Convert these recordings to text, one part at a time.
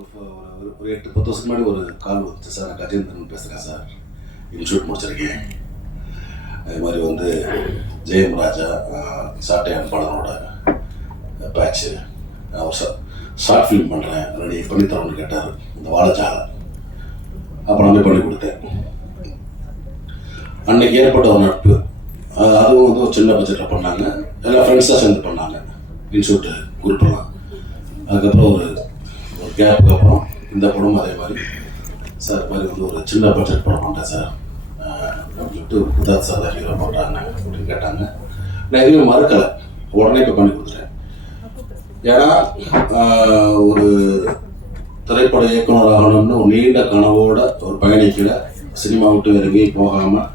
ஒரு 8-10 வருஷத்துக்கு முன்னாடி ஒரு கால் வந்துச்சு சார். நான் கஜேந்திரன் பேசுகிறேன் சார், இன்ஸ்டியூட் முடிச்சிருக்கேன். அது மாதிரி வந்து ஜெயம் ராஜா சாட்டையான் படனோட பேட்ச்சு ஒரு ஷார்ட் ஃபிலிம் பண்ணுறேன், ரெடி பண்ணித்தரோன்னு கேட்டார். இந்த வாழைச்சாலை அப்புறம் பண்ணி கொடுத்தேன். அன்னைக்கு ஏற்பட்ட ஒரு நட்பு, அதுவும் வந்து ஒரு சின்ன பட்ஜெட்டில் பண்ணாங்க, எல்லாம் ஃப்ரெண்ட்ஸாக சேர்ந்து பண்ணாங்க இன்ஸ்டியூட்டு குரூப்லாம். அதுக்கப்புறம் ஒரு கேப்புக்கு அப்புறம் இந்த படம் அதே மாதிரி சார் மாதிரி வந்து ஒரு சின்ன பட்ஜெட் படம் பண்ணுறேன் சார் அப்படின்னு சொல்லிட்டு புதாத் சார் தான் ஹீரோ பண்ணுறாங்க அப்படின்னு கேட்டாங்க. நான் எதுவுமே மறுக்கலை, உடனே இப்போ பண்ணி கொடுத்துட்டேன். ஏன்னா ஒரு திரைப்பட இயக்குனர் ஆகணும்னு ஒரு நீண்ட கனவோட ஒரு பயணிக்கல, சினிமா விட்டு இறங்கி போகாமல்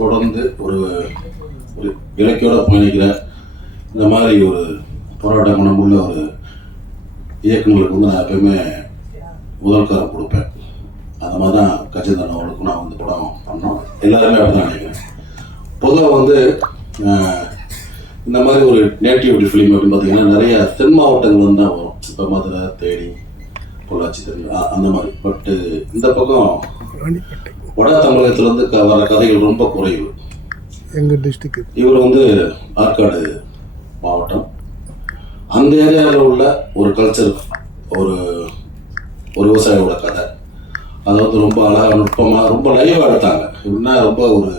தொடர்ந்து ஒரு ஒரு இலக்கியோட பயணிக்கிற இந்த மாதிரி ஒரு போராட்ட குணமுள்ள ஒரு இயக்குநர்களுக்கு வந்து நான் எப்பயுமே முதல் காரம் கொடுப்பேன். அந்த மாதிரி தான் கஜேந்திரன் அவர்களுக்கும் நான் வந்து படம் பண்ணோம். எல்லாருமே அப்படி தான் நினைக்கிறேன். பொதுவாக வந்து இந்த மாதிரி ஒரு நேட்டிவிட்டி ஃபிலிம் அப்படின்னு பார்த்தீங்கன்னா நிறைய தென் மாவட்டங்கள் தான் வரும். இப்போ மதுரை, தேனி, பொள்ளாச்சி, அந்த மாதிரி. பட்டு இந்த பக்கம் வட தமிழகத்திலேருந்து வர கதைகள் ரொம்ப குறைவு. எங்கள் டிஸ்ட்ரிக்ட் இவர் வந்து ஆற்காடு மாவட்டம், அந்த ஏரியாவில் உள்ள ஒரு கல்ச்சர், ஒரு ஒரு விவசாயியோட கதை, அதை வந்து ரொம்ப அழகாக நுட்பமாக ரொம்ப லைவாக எடுத்தாங்க. எப்படின்னா ரொம்ப ஒரு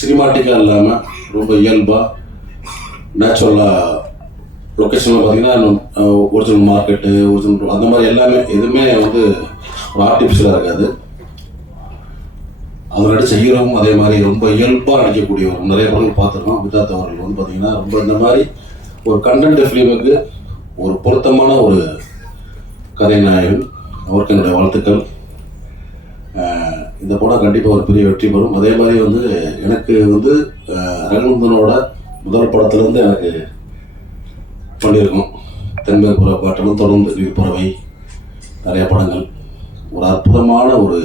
சினிமாட்டிக்காக இல்லாமல் ரொம்ப இயல்பாக நேச்சுரலாக லொக்கேஷனில் பார்த்தீங்கன்னா ஒரிஜினல் மார்க்கெட்டு, ஒரிஜினல் அந்த மாதிரி எல்லாமே எதுவுமே வந்து ஒரு ஆர்டிஃபிஷியலாக இருக்காது. அவர் நடிச்ச ஹீரோவும் அதே மாதிரி ரொம்ப இயல்பாக நடிக்கக்கூடியவர். நிறைய படங்கள் பார்த்துருக்கோம். விதாத் அவர்கள் வந்து பார்த்தீங்கன்னா ரொம்ப இந்த மாதிரி ஒரு கண்டென்ட் ஃபிலிமுக்கு ஒரு பொருத்தமான ஒரு கதைநாயகன். அவருக்கு என்னுடைய வாழ்த்துக்கள். இந்த படம் கண்டிப்பாக ஒரு பெரிய வெற்றி பெறும். அதே மாதிரி வந்து எனக்கு வந்து ரகுநந்தனோட முதல் படத்துலேருந்து எனக்கு பண்ணியிருக்கோம். தென்மேற்குற பாட்டெல்லாம் தொடர்ந்து நீர்ப்பறவை, நிறைய படங்கள். ஒரு அற்புதமான ஒரு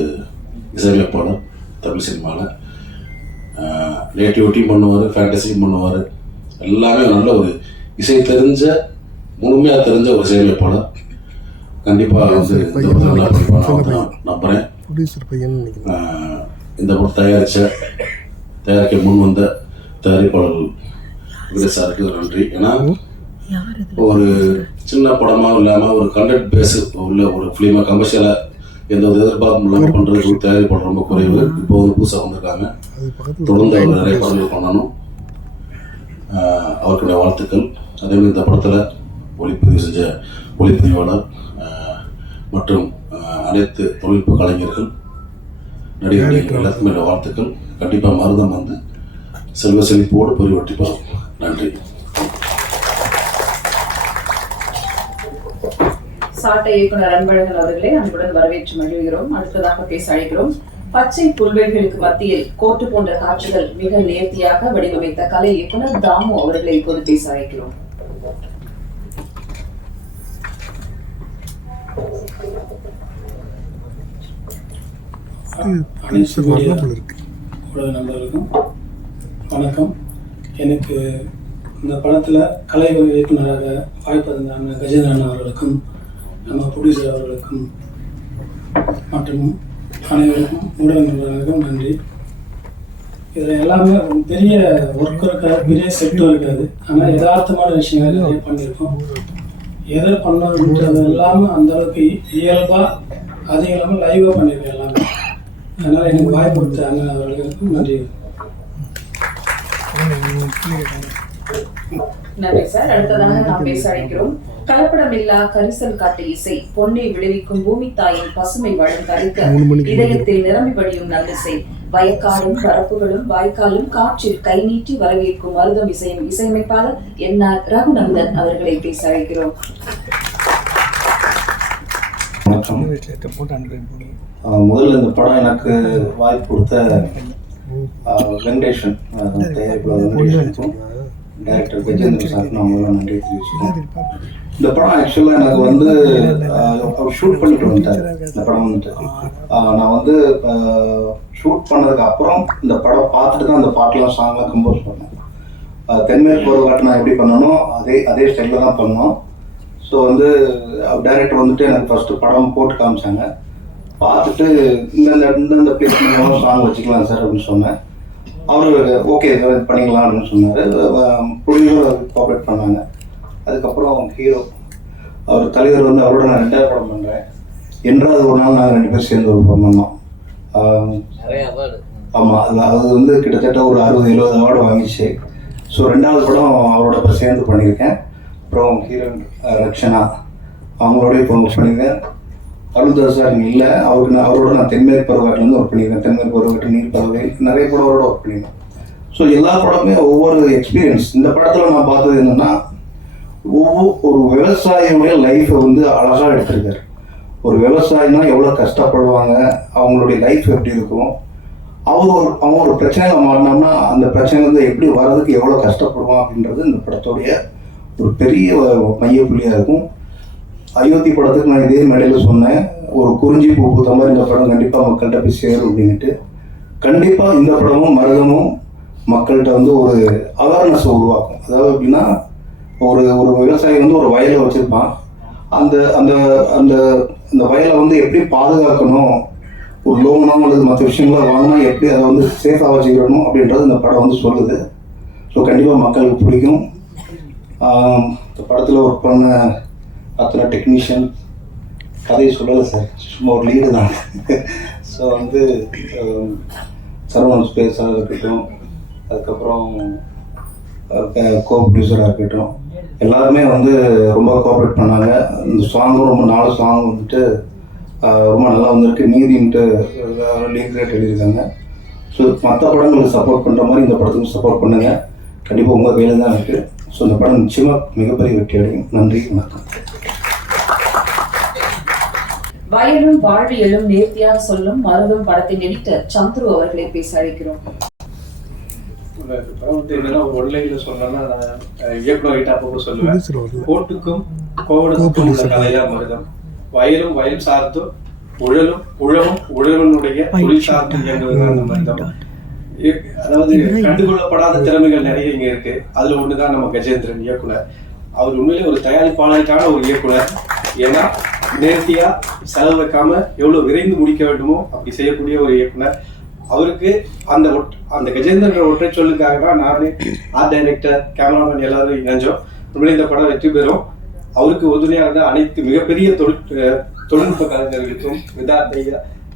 இசையமைப்பாளர் தமிழ் சினிமாவில். நேட்டிவிட்டியும் பண்ணுவார், ஃபேண்டசியும் பண்ணுவார். எல்லாமே நல்ல ஒரு இசை தெரிஞ்ச, முழுமையாக தெரிஞ்ச ஒரு இசையமைப்பாளர். கண்டிப்பாக வந்து நம்புகிறேன். இந்த படம் தயாரிக்க முன் வந்த தயாரிப்பாளர் விஜய் சாருக்கு நன்றி. ஏன்னா ஒரு சின்ன படமாக இல்லாமல் ஒரு கண்டென்ட் பேஸு உள்ள ஒரு ஃபிலிமாக கமர்ஷியலாக எந்த ஒரு எதிர்பார்ப்பும் இல்லாமல் பண்ணுறதுக்கு தயாரிப்பாளர் ரொம்ப குறைவு. இப்போ வந்து புதுசாக வந்திருக்காங்க. தொடர்ந்து அவர் நிறைய படங்கள் பண்ணணும். அவருடைய வாழ்த்துக்கள். அதேமாதிரி இந்த படத்தில் ஒளிப்பதிவு செஞ்ச ஒளிப்பதிவாளர் மற்றும் அனைத்து தொழில்நுட்ப கலைஞர்கள், நடிகர்கள் எல்லாத்துக்குமே என்னோட வாழ்த்துக்கள். கண்டிப்பாக மருதம் வந்து செல்வ செழிப்போடு பெரிய வெற்றி பெறும். நன்றி. சாட்டை இயக்குனர் அன்பழகன் அவர்களை அன்புடன் வரவேற்று மகிழ்கிறோம். அடுத்ததாக பேச அழைக்கிறோம். பச்சை புல்வெளிகளுக்கு மத்தியில் கோட்டு போன்ற காட்சிகள் மிக நேர்த்தியாக வடிவமைத்த கலை இயக்குனர் தாமு அவர்களை இப்போது பேச அழைக்கிறோம். நண்பர்களுக்கும் வணக்கம். எனக்கு இந்த படத்தில் கலை இயக்குநராக வாய்ப்பு தந்தாங்க கஜேந்திரன் அவர்களுக்கும், நம்ம ப்ரொடியூசர் அவர்களுக்கும் மற்றும் அனைவருக்கும் ஊடக நண்பர்களுக்கும் நன்றி. இதில் எல்லாமே பெரிய ஒர்க் இருக்காது, பெரிய செட்டும் இருக்காது. ஆனால் யதார்த்தமான விஷயங்கள் நிறைய பண்ணியிருக்கோம். எதை பண்ணணுன்றது எல்லாமே அந்தளவுக்கு இயல்பாக, அதிக இல்லாமல் லைவாக பண்ணியிருக்கேன் எல்லாமே. அதனால் எனக்கு வாய்ப்பு கொடுத்த அண்ணன் அவர்களுக்கும் நன்றி. நன்றி சார். அடுத்ததாக நாம் பேச அழைக்கிறோம். கலப்படமில்லா கரிசல் காட்டு இசை, பொன்னை விளைவிக்கும் பூமி தாயின் பசுமை வளம் தரிக்க இதயத்தில் நிரம்பி வழியும் நல்லிசை, வயக்காடும் பரப்புகளும் வாய்க்காலும் காற்றில் கை நீட்டி வரவேற்கும் மருதம் இசையும் இசையமைப்பாளர் என்ஆர் ரகுநந்தன் அவர்களை பேச அழைக்கிறோம். முதல்ல இந்த படம் எனக்கு வாய்ப்பு கொடுத்த வெங்கடேஷன் வெங்கடேஷனுக்கும் டைரக்டர் கஜேந்திரன் சாருக்கு நான் முதல்ல நன்றி தெரிவிச்சுக்கேன். இந்த படம் ஆக்சுவலாக எனக்கு வந்து அவர் ஷூட் பண்ணிட்டு வந்துட்டார். இந்த படம் வந்துட்டு நான் வந்து ஷூட் பண்ணதுக்கு அப்புறம் இந்த படம் பார்த்துட்டு தான் அந்த பாட்டெலாம் சாங்லாம் கம்போஸ் பண்ணேன். தென்மேற்கு ஒரு பாட்டு நான் எப்படி பண்ணணும் அதே ஸ்டைலில் தான் பண்ணோம். ஸோ வந்து டைரக்டர் வந்துட்டு எனக்கு ஃபஸ்ட்டு படம் போட்டு காமிச்சாங்க. பார்த்துட்டு இந்த பிளேஸ் சாங் வச்சுக்கலாம் சார் அப்படின்னு சொன்னேன். அவர் ஓகே பண்ணிக்கலாம் அப்படின்னு சொன்னார். ப்ரொடியூசர் கோஆப்ரேட் பண்ணாங்க. அதுக்கப்புறம் ஹீரோ அவர் தலைவர் வந்து அவரோட நான் 2வது படம் பண்ணுறேன். என்றாவது ஒரு நாள் நாங்கள் 2 பேர் சேர்ந்து ஒரு படம் பண்ணோம். ஆமாம், அது வந்து கிட்டத்தட்ட ஒரு 60-70 அவார்டு வாங்கிச்சு. ஸோ 2வது படம் அவரோட இப்போ சேர்ந்து பண்ணியிருக்கேன். அப்புறம் ஹீரோயின் ரக்ஷனா அவங்களோடய இப்போ பண்ணியிருக்கேன். அருள்தாஸ் சார் இல்லை, அவரோட நான் தென்மேற்கு பருவகாட்டிலேருந்து ஒர்க் பண்ணியிருக்கேன். தென்மேற்கு பருவகாட்டு, நீர் பறவை, நிறைய படங்களோட ஒர்க் பண்ணியிருக்கேன். ஸோ எல்லா படமே ஒவ்வொரு எக்ஸ்பீரியன்ஸ். இந்த படத்தில் நான் பார்த்தது என்னென்னா, ஒரு விவசாயியுடைய லைஃப்பை வந்து அழகாக எடுத்திருக்காரு. ஒரு விவசாயினா எவ்வளோ கஷ்டப்படுவாங்க, அவங்களுடைய லைஃப் எப்படி இருக்கும், அவங்க ஒரு பிரச்சனையில் மாறினோம்னா அந்த பிரச்சனைலேருந்து எப்படி வர்றதுக்கு எவ்வளோ கஷ்டப்படுவான் அப்படின்றது இந்த படத்துடைய ஒரு பெரிய மையப்புள்ளியாக இருக்கும். அயோத்தி படத்துக்கு நான் இதே மேடையில் சொன்னேன், ஒரு குறிஞ்சி பூ பூத்த மாதிரி இந்த படம் கண்டிப்பாக மக்கள்கிட்ட போய் சேரும் அப்படின்ட்டு. கண்டிப்பாக இந்த படமும் மருதமும் மக்கள்கிட்ட வந்து ஒரு அவேர்னஸ் உருவாக்கும். அதாவது எப்படின்னா, ஒரு விவசாயி வந்து ஒரு வயலை வச்சுருப்பான். அந்த அந்த அந்த அந்த வயலை வந்து எப்படி பாதுகாக்கணும், ஒரு லோனோ அல்லது மற்ற விஷயங்கள வாங்கினா எப்படி அதை வந்து சேஃபாக வச்சுக்கிறணும் அப்படின்றது இந்த படம் வந்து சொல்லுது. ஸோ கண்டிப்பாக மக்களுக்கு பிடிக்கும். இந்த படத்தில் ஒர்க் பண்ண அத்தனை டெக்னீஷியன் கதையை சொல்லலை சார், சும்மா ஒரு லீடு தான். ஸோ வந்து சரவணன் ஸ்பேஸாக இருக்கட்டும், அதுக்கப்புறம் கோ ப்ரொடியூசராக இருக்கட்டும், எல்லாருமே வந்து ரொம்ப கோஆப்ரேட் பண்ணாங்க. இந்த சாங்கும் ரொம்ப 4 சாங் வந்துட்டு ரொம்ப நல்லா வந்திருக்கு. நீதின்ட்டு லீக் ரேட் எழுதியிருக்காங்க. ஸோ மற்ற படங்களுக்கு சப்போர்ட் பண்ணுற மாதிரி இந்த படத்துக்கும் சப்போர்ட் பண்ணுங்கள். கண்டிப்பாக உங்கள் கையில் தான் இருக்குது. ஸோ இந்த படம் நிச்சயமாக மிகப்பெரிய வெற்றி அடையும். நன்றி, வணக்கம். வயலும் வாழ்வியலும் நேர்த்தியாக சொல்லும் மருதம் படத்தின் எடிட்டர் சந்துரு அவர்களை பேச அழைக்கிறோம். படம் வந்து என்னன்னா, ஒரு ஒன்லைன்ல சொல்லணும்னா, நான் இயக்குனர்கிட்ட அப்பப்போ சொல்லுவேன், கோட்டுக்கும் கோவணத்துக்கும் உள்ள கலையா மருதம், வயலும் வயல் சார்ந்தும் உழவும் உழவனுடைய தொழில் சார்ந்து இயங்குவதுதான் அந்த மருதம். அதாவது கண்டுகொள்ளப்படாத திறமைகள் நிறைய இங்க இருக்கு. அதுல ஒண்ணுதான் நம்ம கஜேந்திரன் இயக்குனர். அவர் உண்மையிலே ஒரு தயாரிப்பாளருக்கான ஒரு இயக்குனர். ஏன்னா நேர்த்தியா செலவு வைக்காம எவ்வளவு விரைந்து முடிக்க வேண்டுமோ அப்படி செய்யக்கூடிய ஒரு இயக்குனர். அவருக்கு அந்த கஜேந்திரன் ஒற்றை சொல்லுக்காக தான் நானே ஆர்ட் டைரக்டர், கேமராமேன் எல்லாரும் இணைஞ்சோம். உண்மையிலே இந்த படம் வெற்றி பெறும். அவருக்கு உறுதுணையாக இருந்த அனைத்து மிகப்பெரிய தொழில்நுட்ப கலைஞர்களுக்கும்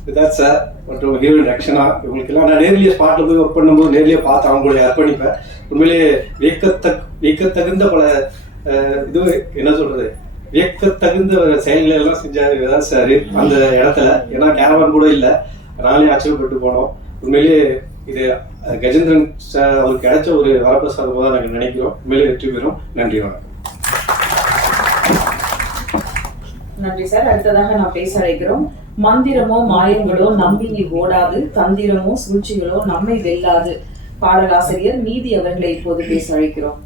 விதாத் சார் மற்றும் ஹீரோயின் ரக்ஷனா, இவங்களுக்கெல்லாம் நான் நேர்லேயே ஸ்பாட்டில் போய் ஒர்க் பண்ணும்போது நேர்லேயே பார்த்து அவங்களுடைய அர்ப்பணிப்பேன். உண்மையிலேயே வியக்கத்தகுந்த பல வியக்கத்தகுந்த செயல்களை எல்லாம் செஞ்சாரு விதாத் சார் அந்த இடத்துல. ஏன்னா கேரவான் கூட இல்லை, நானே ஆச்சரியப்பட்டு போனோம். உண்மையிலேயே இது கஜேந்திரன் சார் அவருக்கு கிடைச்ச ஒரு வரப்பிரசாதமாக தான் நாங்கள் நினைக்கிறோம். உண்மையிலேயே வெற்றி பெறும். நன்றி, வணக்கம். நன்றி சார். அடுத்ததாக நான் பேச அழைக்கிறோம். மந்திரமோ மாயங்களோ நம்பி நீ ஓடாது, தந்திரமோ சூழ்ச்சிகளோ நம்மை வெல்லாது. பாடலாசிரியர் நீதி அவர்களை இப்போது பேச அழைக்கிறோம்.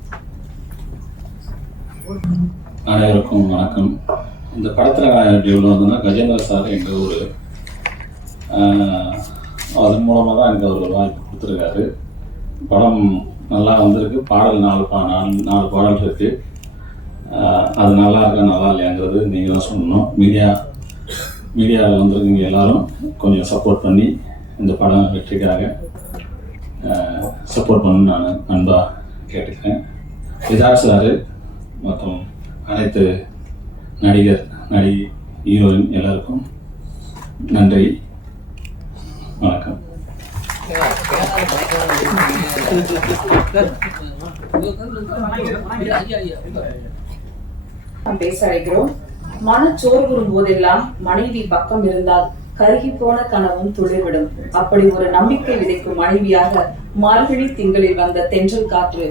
அனைவருக்கும் வணக்கம். இந்த படத்தில் எப்படி உள்ளதுன்னா, கஜேந்திர சார் எங்கள் ஊர், அதன் மூலமாக தான் எனக்கு அவர் ஒரு வாய்ப்பு கொடுத்துருக்காரு. படம் நல்லா வந்திருக்கு. பாடல் 4 பாடல் இருக்குது. அது நல்லா இருக்கா நல்லா இல்லையாங்கிறது நீங்கள் தான் சொல்லணும். மீடியாவில் வந்துருக்கீங்க எல்லாரும் கொஞ்சம் சப்போர்ட் பண்ணி இந்த படம் வெற்றிக்காக சப்போர்ட் பண்ணு நான் அன்பாக கேட்டுக்கிறேன். விதாத் சார் மற்றும் அனைத்து நடிகை, ஹீரோயின் எல்லாருக்கும் நன்றி, வணக்கம். பேச அழைக்கிறோம். மனச்சோர்வுறும் போதெல்லாம் மனைவி பக்கம் இருந்தால் கருகி போன கனவும் துளிர்விடும். அப்படி ஒரு நம்பிக்கை விதைக்கும் மனைவியாக மார்கழி திங்களில் வந்த தென்றல் காற்று,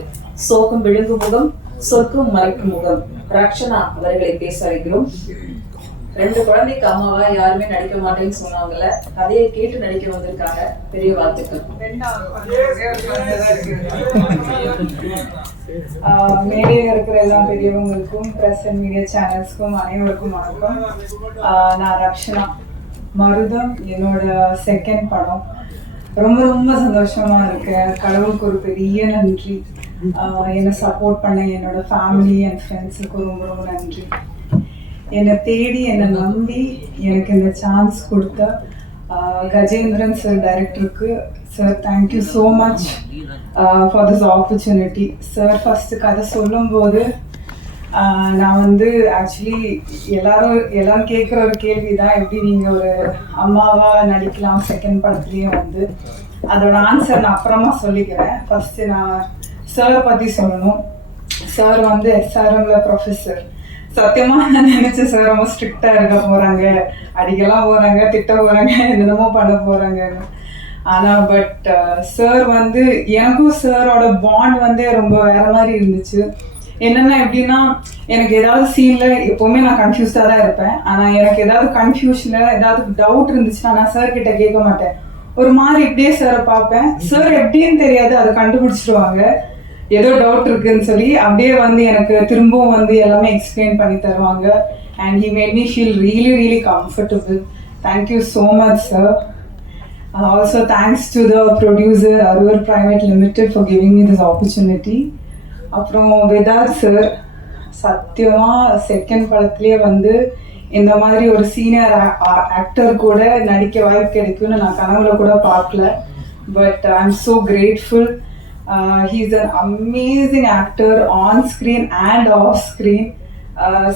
சோகம் விழுங்கும் முகம், சொர்க்கம் மறைக்கும் முகம். ரக்ஷனா அவர்களை பேச அழைக்கிறோம். 2 குழந்தைக்கு அம்மாவா யாருமே நடிக்க மாட்டேன்னு சொன்னாங்கல்ல, கதையை கேட்டு நடிக்க வந்திருக்காங்க. பெரிய வாழ்த்துக்கள். மேடையில் இருக்கிற எல்லா பெரியவங்களுக்கும், பிரஸ் அண்ட் மீடியா சேனல்ஸ்க்கும் அனைவருக்கும் வணக்கம். நான் ரக்ஷனா. மருதம் என்னோட 2nd படம். ரொம்ப ரொம்ப சந்தோஷமா இருக்கு. கடவுளுக்கு ஒரு பெரிய நன்றி. என்னை சப்போர்ட் பண்ண என்னோட ஃபேமிலி அண்ட் ஃப்ரெண்ட்ஸுக்கு ரொம்ப ரொம்ப நன்றி. என்னை தேடி என்னை நம்பி எனக்கு இந்த சான்ஸ் கொடுத்த கஜேந்திரன் சார் டைரக்டருக்கு sir thank you so much for this opportunity. Sir first கதை சொல்லும்போது நான் வந்து ஆக்சுவலி எல்லாரும் கேட்குற ஒரு கேள்வி தான், எப்படி நீங்கள் ஒரு அம்மாவாக நடிக்கலாம் செகண்ட் படத்துலேயும் வந்து. அதோட ஆன்சர் நான் அப்புறமா சொல்லிக்கிறேன். ஃபஸ்ட்டு நான் சாரை பற்றி சொல்லணும். சார் வந்து SRMல ப்ரொஃபஸர். சத்தியமாக நான் நினச்சேன் சார் ரொம்ப ஸ்ட்ரிக்டாக இருக்க போகிறாங்க, அடிக்கலாம் போகிறாங்க, திட்ட போகிறாங்க, என்னென்னமோ பண்ண போகிறாங்கன்னு. ஆனால் பட் சார் வந்து எனக்கும் சாரோட பாண்ட் வந்து ரொம்ப வேறு மாதிரி இருந்துச்சு. என்னென்ன எப்படின்னா, எனக்கு ஏதாவது சீனில் எப்போவுமே நான் கன்ஃபியூஸ்டாக தான் இருப்பேன். ஆனால் எனக்கு ஏதாவது கன்ஃபியூஷனில் ஏதாவது டவுட் இருந்துச்சுன்னா நான் சார் கிட்ட கேட்க மாட்டேன். ஒரு மாதிரி இப்படியே சாரை பார்ப்பேன். சார் எப்படின்னு தெரியாது, அதை கண்டுபிடிச்சிருவாங்க. ஏதோ டவுட் இருக்குன்னு சொல்லி அப்படியே வந்து எனக்கு திரும்பவும் வந்து எல்லாமே எக்ஸ்பிளைன் பண்ணி தருவாங்க. And he made me feel really really comfortable. Thank you so much sir. Also thanks to the producer Arur private limited for giving me this opportunity. அப்புறம் வேதாத் சார், சத்தியமாக செகண்ட் படத்துலேயே வந்து இந்த மாதிரி ஒரு சீனியர் ஆக்டர் கூட நடிக்க வாய்ப்பு கிடைக்கும்னு நான் கனவுல கூட பார்க்கல. But I am so grateful. He's an amazing actor on screen and off screen.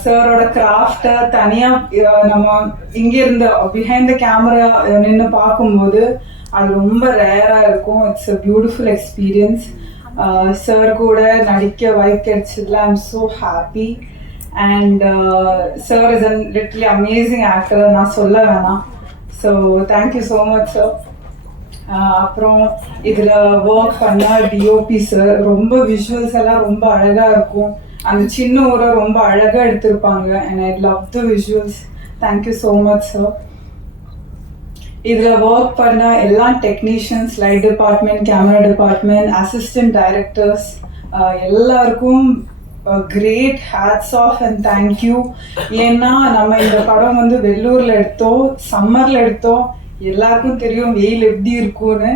சாரோட கிராஃப்டை தனியாக நம்ம இங்கே இருந்து பிஹைண்ட் த கேமரா நின்று பார்க்கும்போது அது ரொம்ப ரேராக இருக்கும். It's a beautiful experience. Sir கூட நடிக்க வாய்ப்பு கிடைச்சதுல I am so happy. And sir is an literally amazing actor, நான் சொல்ல வேணாம். So thank you so much sir. அப்புறம் இதில் ஒர்க் பண்ண டிஓபி சார், ரொம்ப விஷுவல்ஸ் எல்லாம் ரொம்ப அழகாக இருக்கும். அந்த சின்ன ஊரை ரொம்ப அழகாக எடுத்திருப்பாங்க. And I love the visuals. Thank you so much sir. இதில் ஒர்க் பண்ண எல்லா technicians, light department, camera department, assistant directors எல்லாருக்கும் great hats off and thank you. ஏன்னா நம்ம இந்த படம் வந்து வெள்ளூரில் எடுத்தோம், சம்மரில் எடுத்தோம். எல்லாருக்கும் தெரியும் வெயில் எப்படி இருக்கும்னு.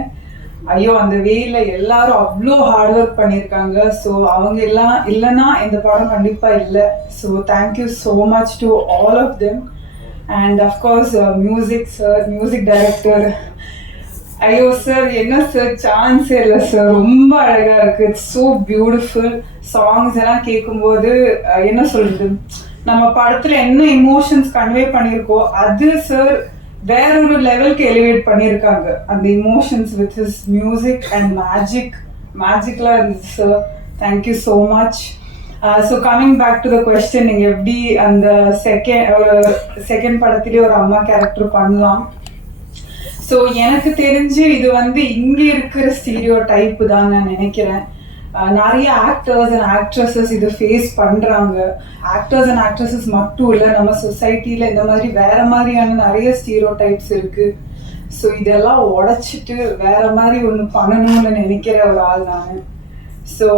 ஐயோ, அந்த வெயிலில் எல்லாரும் அவ்வளோ ஹார்ட் ஒர்க் பண்ணியிருக்காங்க. ஸோ அவங்க எல்லாம் இல்லைன்னா இந்த படம் கண்டிப்பாக இல்லை. So thank you so much to all of them. And of course music sir, music director. ஐயோ சார், என்ன சார் சான்ஸே இல்லை சார், ரொம்ப அழகாக இருக்குது. It's so beautiful. சாங்ஸ் எல்லாம் கேட்கும்போது என்ன சொல்கிறது, நம்ம படத்தில் என்ன இமோஷன்ஸ் கன்வே பண்ணியிருக்கோ அது சார் வேற ஒரு லெவலுக்கு எலிவேட் பண்ணியிருக்காங்க. அந்த emotions with his music and மேஜிக்லாம் இருந்துச்சு sir. Thank you so much. So coming back to the question, நீங்கள் எப்படி அந்த செகண்ட் படத்துலேயே ஒரு அம்மா கேரக்டர் பண்ணலாம்? ஸோ எனக்கு தெரிஞ்சு இது வந்து இங்கே இருக்கிற ஸ்டீரியோ டைப்பு தான் நான் நினைக்கிறேன். நிறைய ஆக்டர்ஸ் அண்ட் ஆக்ட்ரஸஸ் இதை ஃபேஸ் பண்ணுறாங்க. ஆக்டர்ஸ் அண்ட் ஆக்ட்ரஸஸ் மட்டும் இல்லை, நம்ம சொசைட்டியில் இந்த மாதிரி வேறு மாதிரியான நிறைய ஸ்டீரியோ டைப்ஸ் இருக்குது. ஸோ இதெல்லாம் உடச்சிட்டு வேறு மாதிரி ஒன்று பண்ணணும்னு நினைக்கிற ஒரு ஆள் நான். ஸோ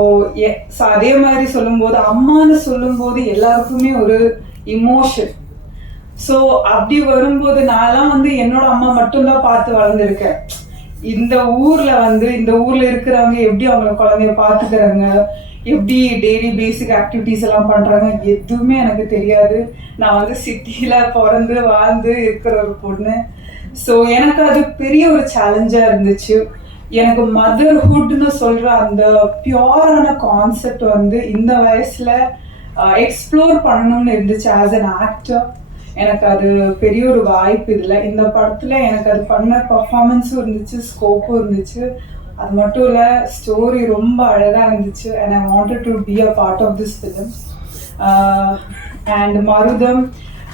அதே மாதிரி சொல்லும்போது, அம்மான்னு சொல்லும்போது எல்லாருக்குமே ஒரு இமோஷன். ஸோ அப்படி வரும்போது நான்லாம் வந்து என்னோட அம்மா மட்டும்தான் பார்த்து வளர்ந்துருக்கேன். இந்த ஊர்ல இருக்கிறவங்க எப்படி அவங்க குழந்தைய பார்த்துக்கிறாங்க, எப்படி டெய்லி பேசிக் ஆக்டிவிட்டிஸ் எல்லாம் பண்றாங்க, எதுவுமே எனக்கு தெரியாது. நான் வந்து சிட்டியில பிறந்து வாழ்ந்து இருக்கிற ஒரு பொண்ணு. ஸோ எனக்கு அது பெரிய ஒரு சேலஞ்சா இருந்துச்சு. எனக்கு மதர்ஹுட்னு சொல்ற அந்த பியூரான கான்செப்ட் வந்து இந்த வயசுல எக்ஸ்ப்ளோர் பண்ணணும்னு இருந்துச்சு ஆஸ் அன் ஆக்டர். எனக்கு அது பெரிய ஒரு வாய்ப்பு இல்லை. இந்த படத்தில் எனக்கு அது பண்ண பர்ஃபார்மன்ஸும் இருந்துச்சு, ஸ்கோப்பும் இருந்துச்சு. அது மட்டும் இல்லை, ஸ்டோரி ரொம்ப அழகாக இருந்துச்சு. And I wanted to be a part of this film. And Marutham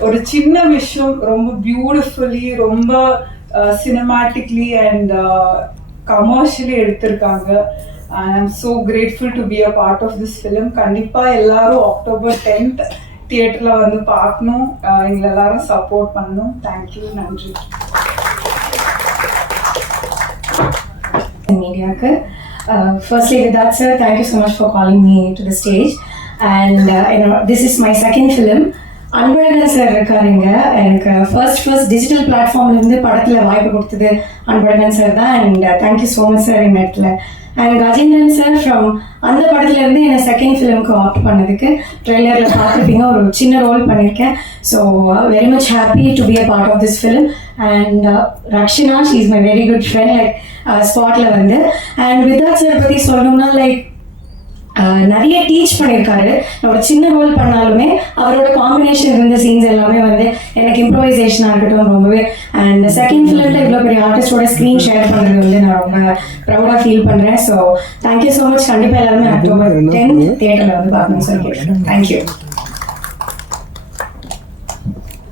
ஒரு சின்ன விஷயம் ரொம்ப பியூட்டிஃபுல்லி, ரொம்ப சினிமாட்டிக்லி அண்ட் கமர்ஷியலி எடுத்திருக்காங்க. I am so grateful to be a part of this film. கண்டிப்பாக எல்லாரும் October 10th தியேட்டரில் வந்து பார்க்கணும். எங்களை எல்லாரும் சப்போர்ட் பண்ணணும். தேங்க்யூ, நன்றி. மீடியாவுக்கு firstly Vedath sir, thank you so much for calling me to the stage, and this is my second film. Anbazhagan sir இருக்காருங்க. எனக்கு ஃபர்ஸ்ட் டிஜிட்டல் பிளாட்ஃபார்ம்லேருந்து படத்தில் வாய்ப்பு கொடுத்தது அன்பழகன் சார் தான். And thank you so much sir இந்த இடத்துல அண்ட் கஜேந்திரன் சார் ஃப்ரம் அந்த படத்துலேருந்து என்னை செகண்ட் ஃபிலிம்க்கு ஆப்ட் பண்ணதுக்கு ட்ரெய்லரில் பார்த்துருப்பீங்க, ஒரு சின்ன ரோல் பண்ணியிருக்கேன். So very much happy to be a part of this film. And Rakshana, she is my very good friend, like ஸ்பாட்டில் வந்து. அண்ட் வித்யாத் சார் பற்றி சொல்லணும்னா லைக் நிறைய டீச் பண்ணியிருக்காரு. ஒரு சின்ன ரோல் பண்ணாலுமே அவரோட காம்பினேஷன் இருந்த சீன்ஸ் எல்லாமே வந்து எனக்கு இம்ப்ரோவைசேஷனாக இருக்கட்டும் ரொம்பவே. அண்ட் செகண்ட் ஃபிலிமில் இவ்வளோ பெரிய ஆர்டிஸ்டோட ஸ்க்ரீன் ஷேர் பண்ணுறது வந்து நான் ரொம்ப ப்ரௌடாக ஃபீல் பண்ணுறேன். So thank you so much. கண்டிப்பாக எல்லாருமே October 10th தியேட்டரில் வந்து பார்க்கணும் சார். தேங்க்யூ.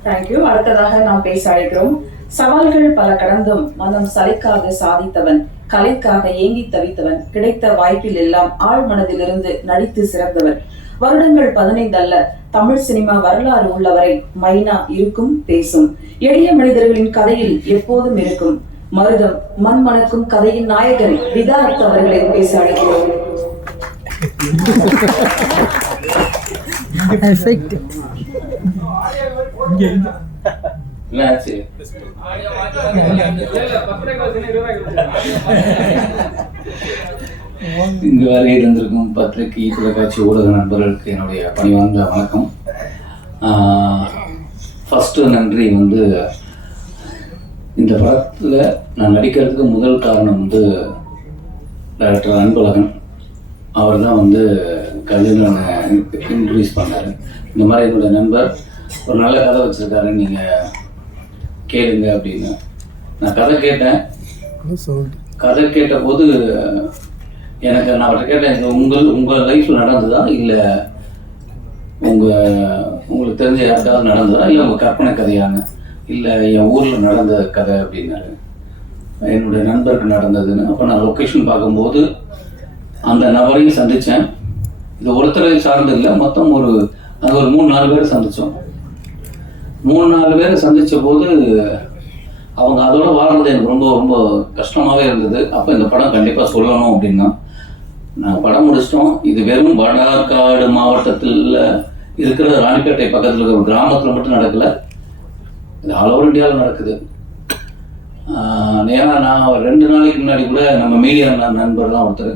தேங்க்யூ. அடுத்ததாக நாம் பேச அழைக்கிறோம். சவால்கள் பல கடந்தும் மனம் சளைக்காக சாதித்தவன், கலைக்காக ஏங்கி தவித்தவன், கிடைத்த வாய்ப்பில் எல்லாம் ஆழ் மனதிலிருந்து நடித்து சிறந்தவன். வருடங்கள் 15 அல்ல, தமிழ் சினிமா வரலாறு உள்ளவரை மைனா இருக்கும், பேசும். எளிய மனிதர்களின் கதையில் எப்போதும் இருக்கும். மருதம் மண் மணக்கும் கதையின் நாயகன் விதார்த் அவர்களை பேச அழைக்கிறோம். இங்கு வரை இருந்திருக்கும் பத்திரிகை, தொலைக்காட்சி, ஊடக நண்பர்களுக்கு என்னுடைய பணிவார்ந்த வணக்கம். ஃபஸ்ட்டு நன்றி வந்து இந்த படத்தில் நான் நடிக்கிறதுக்கு முதல் காரணம் வந்து டைரக்டர் அன்பழகன். அவர் தான் வந்து கல்யாணம் இன்ட்ரடியூஸ் பண்ணார். இந்த மாதிரி என்னோட நண்பர் ஒரு நல்ல கதை வச்சுருக்காரு, நீங்கள் கேளுங்க அப்படின்னு. நான் கதை கேட்டேன். கதை கேட்டபோது எனக்கு நான் அவர்கிட்ட கேட்டேன், உங்கள் லைஃப்பில் நடந்ததா இல்லை உங்களுக்கு தெரிஞ்ச யாருக்காவது நடந்ததா இல்லை உங்கள் கற்பனை கதையான, இல்லை என் ஊரில் நடந்த கதை அப்படின்னாரு. என்னுடைய நண்பருக்கு நடந்ததுன்னு. அப்போ நான் லொக்கேஷன் பார்க்கும்போது அந்த நபரையும் சந்தித்தேன். இது ஒருத்தரை சார்ந்து இல்லை, மொத்தம் நாங்கள் ஒரு 3-4 பேரை சந்தித்தோம். 3-4 பேரை சந்தித்த போது அவங்க அதோட வாழ்றது எனக்கு ரொம்ப ரொம்ப கஷ்டமாகவே இருந்தது. அப்போ இந்த படம் கண்டிப்பாக சொல்லணும் அப்படின்னா நாங்கள் படம் முடிச்சிட்டோம். இது வெறும் வடகாடு மாவட்டத்தில் இருக்கிற ராணிப்பேட்டை பக்கத்தில் இருக்கிற ஒரு கிராமத்தில் மட்டும் நடக்கலை, இது ஆல் ஓவர் இந்தியாவில் நடக்குது. ஏன்னா நான் 2 நாளைக்கு முன்னாடி கூட நம்ம மீடியா நண்பர் தான் ஒருத்தர்,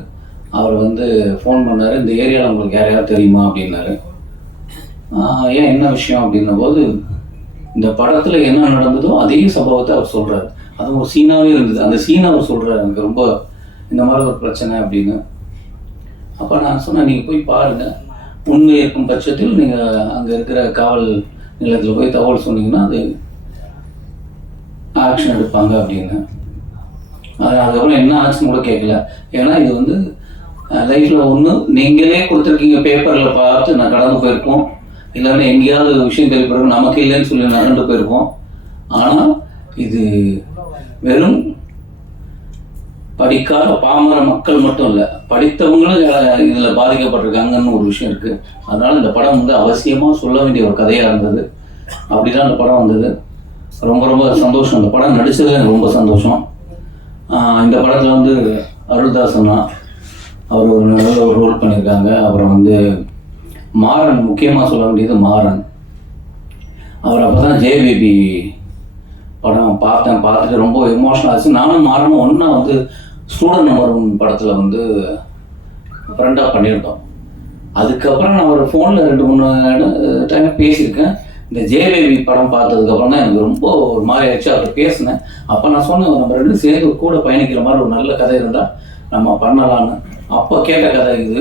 அவர் வந்து ஃபோன் பண்ணார், இந்த ஏரியாவில் உங்களுக்கு யாரையாவது தெரியுமா அப்படின்னாரு. ஏன் என்ன விஷயம் அப்படின்ன போது இந்த படத்தில் என்ன நடந்ததோ அதே சம்பவத்தை அவர் சொல்கிறார். அது ஒரு சீனாகவே இருந்தது. அந்த சீனை அவர் சொல்கிறார், எனக்கு ரொம்ப இந்த மாதிரி ஒரு பிரச்சனை அப்படின்னு. அப்போ நான் சொன்னேன், நீங்கள் போய் பாருங்கள், உண்மை இருக்கும் பட்சத்தில் நீங்கள் அங்கே இருக்கிற காவல் நிலையத்தில் போய் தகவல் சொன்னீங்கன்னா அது ஆக்ஷன் எடுப்பாங்க அப்படின்னு. அதுக்கப்புறம் என்ன ஆச்சுன்னு கூட கேட்கல. ஏன்னா இது வந்து லைஃப்பில் ஒன்று நீங்களே கொடுத்துருக்கீங்க, பேப்பரில் பார்த்து நான் கடந்து போயிருக்கோம், இல்லைன்னா எங்கேயாவது விஷயம் தெரியப்படுறோம், நமக்கு இல்லைன்னு சொல்லி நடந்து போயிருக்கோம். ஆனால் இது வெறும் படிக்காத பாமர மக்கள் மட்டும் இல்லை, படித்தவங்களும் இதில் பாதிக்கப்பட்டிருக்காங்கன்னு ஒரு விஷயம் இருக்குது. அதனால் இந்த படம் வந்து அவசியமாக சொல்ல வேண்டிய ஒரு கதையாக இருந்தது. அப்படி தான் இந்த படம் வந்தது. ரொம்ப ரொம்ப சந்தோஷம். இந்த படம் நடித்தது எனக்கு ரொம்ப சந்தோஷம். இந்த படத்தில் வந்து அருள்தாசன்னா அவர் ஒரு நல்ல ஒரு ரோல் பண்ணியிருக்காங்க. அப்புறம் வந்து மாறன், முக்கியமாக சொல்ல வேண்டியது மாறன். அவர் அப்போ தான் ஜேபிபி படம் பார்த்துட்டு ரொம்ப எமோஷனல் ஆச்சு. நானும் மாறனும் ஒன்றா வந்து ஸ்டூடெண்ட் நம்பர் 1 படத்தில் வந்து ஃப்ரெண்டாக பண்ணியிருந்தோம். அதுக்கப்புறம் நான் ஒரு ஃபோனில் 2-3 டைம் பேசியிருக்கேன். இந்த ஜேபிபி படம் பார்த்ததுக்கப்புறம் தான் எனக்கு ரொம்ப ஒரு மாதிரி ஆச்சு. அவர் பேசினேன். அப்போ நான் சொன்னேன், நம்ம 2 சேர்ந்து கூட பயணிக்கிற மாதிரி ஒரு நல்ல கதை இருந்தால் நம்ம பண்ணலான்னு. அப்போ கேட்ட கதை இது.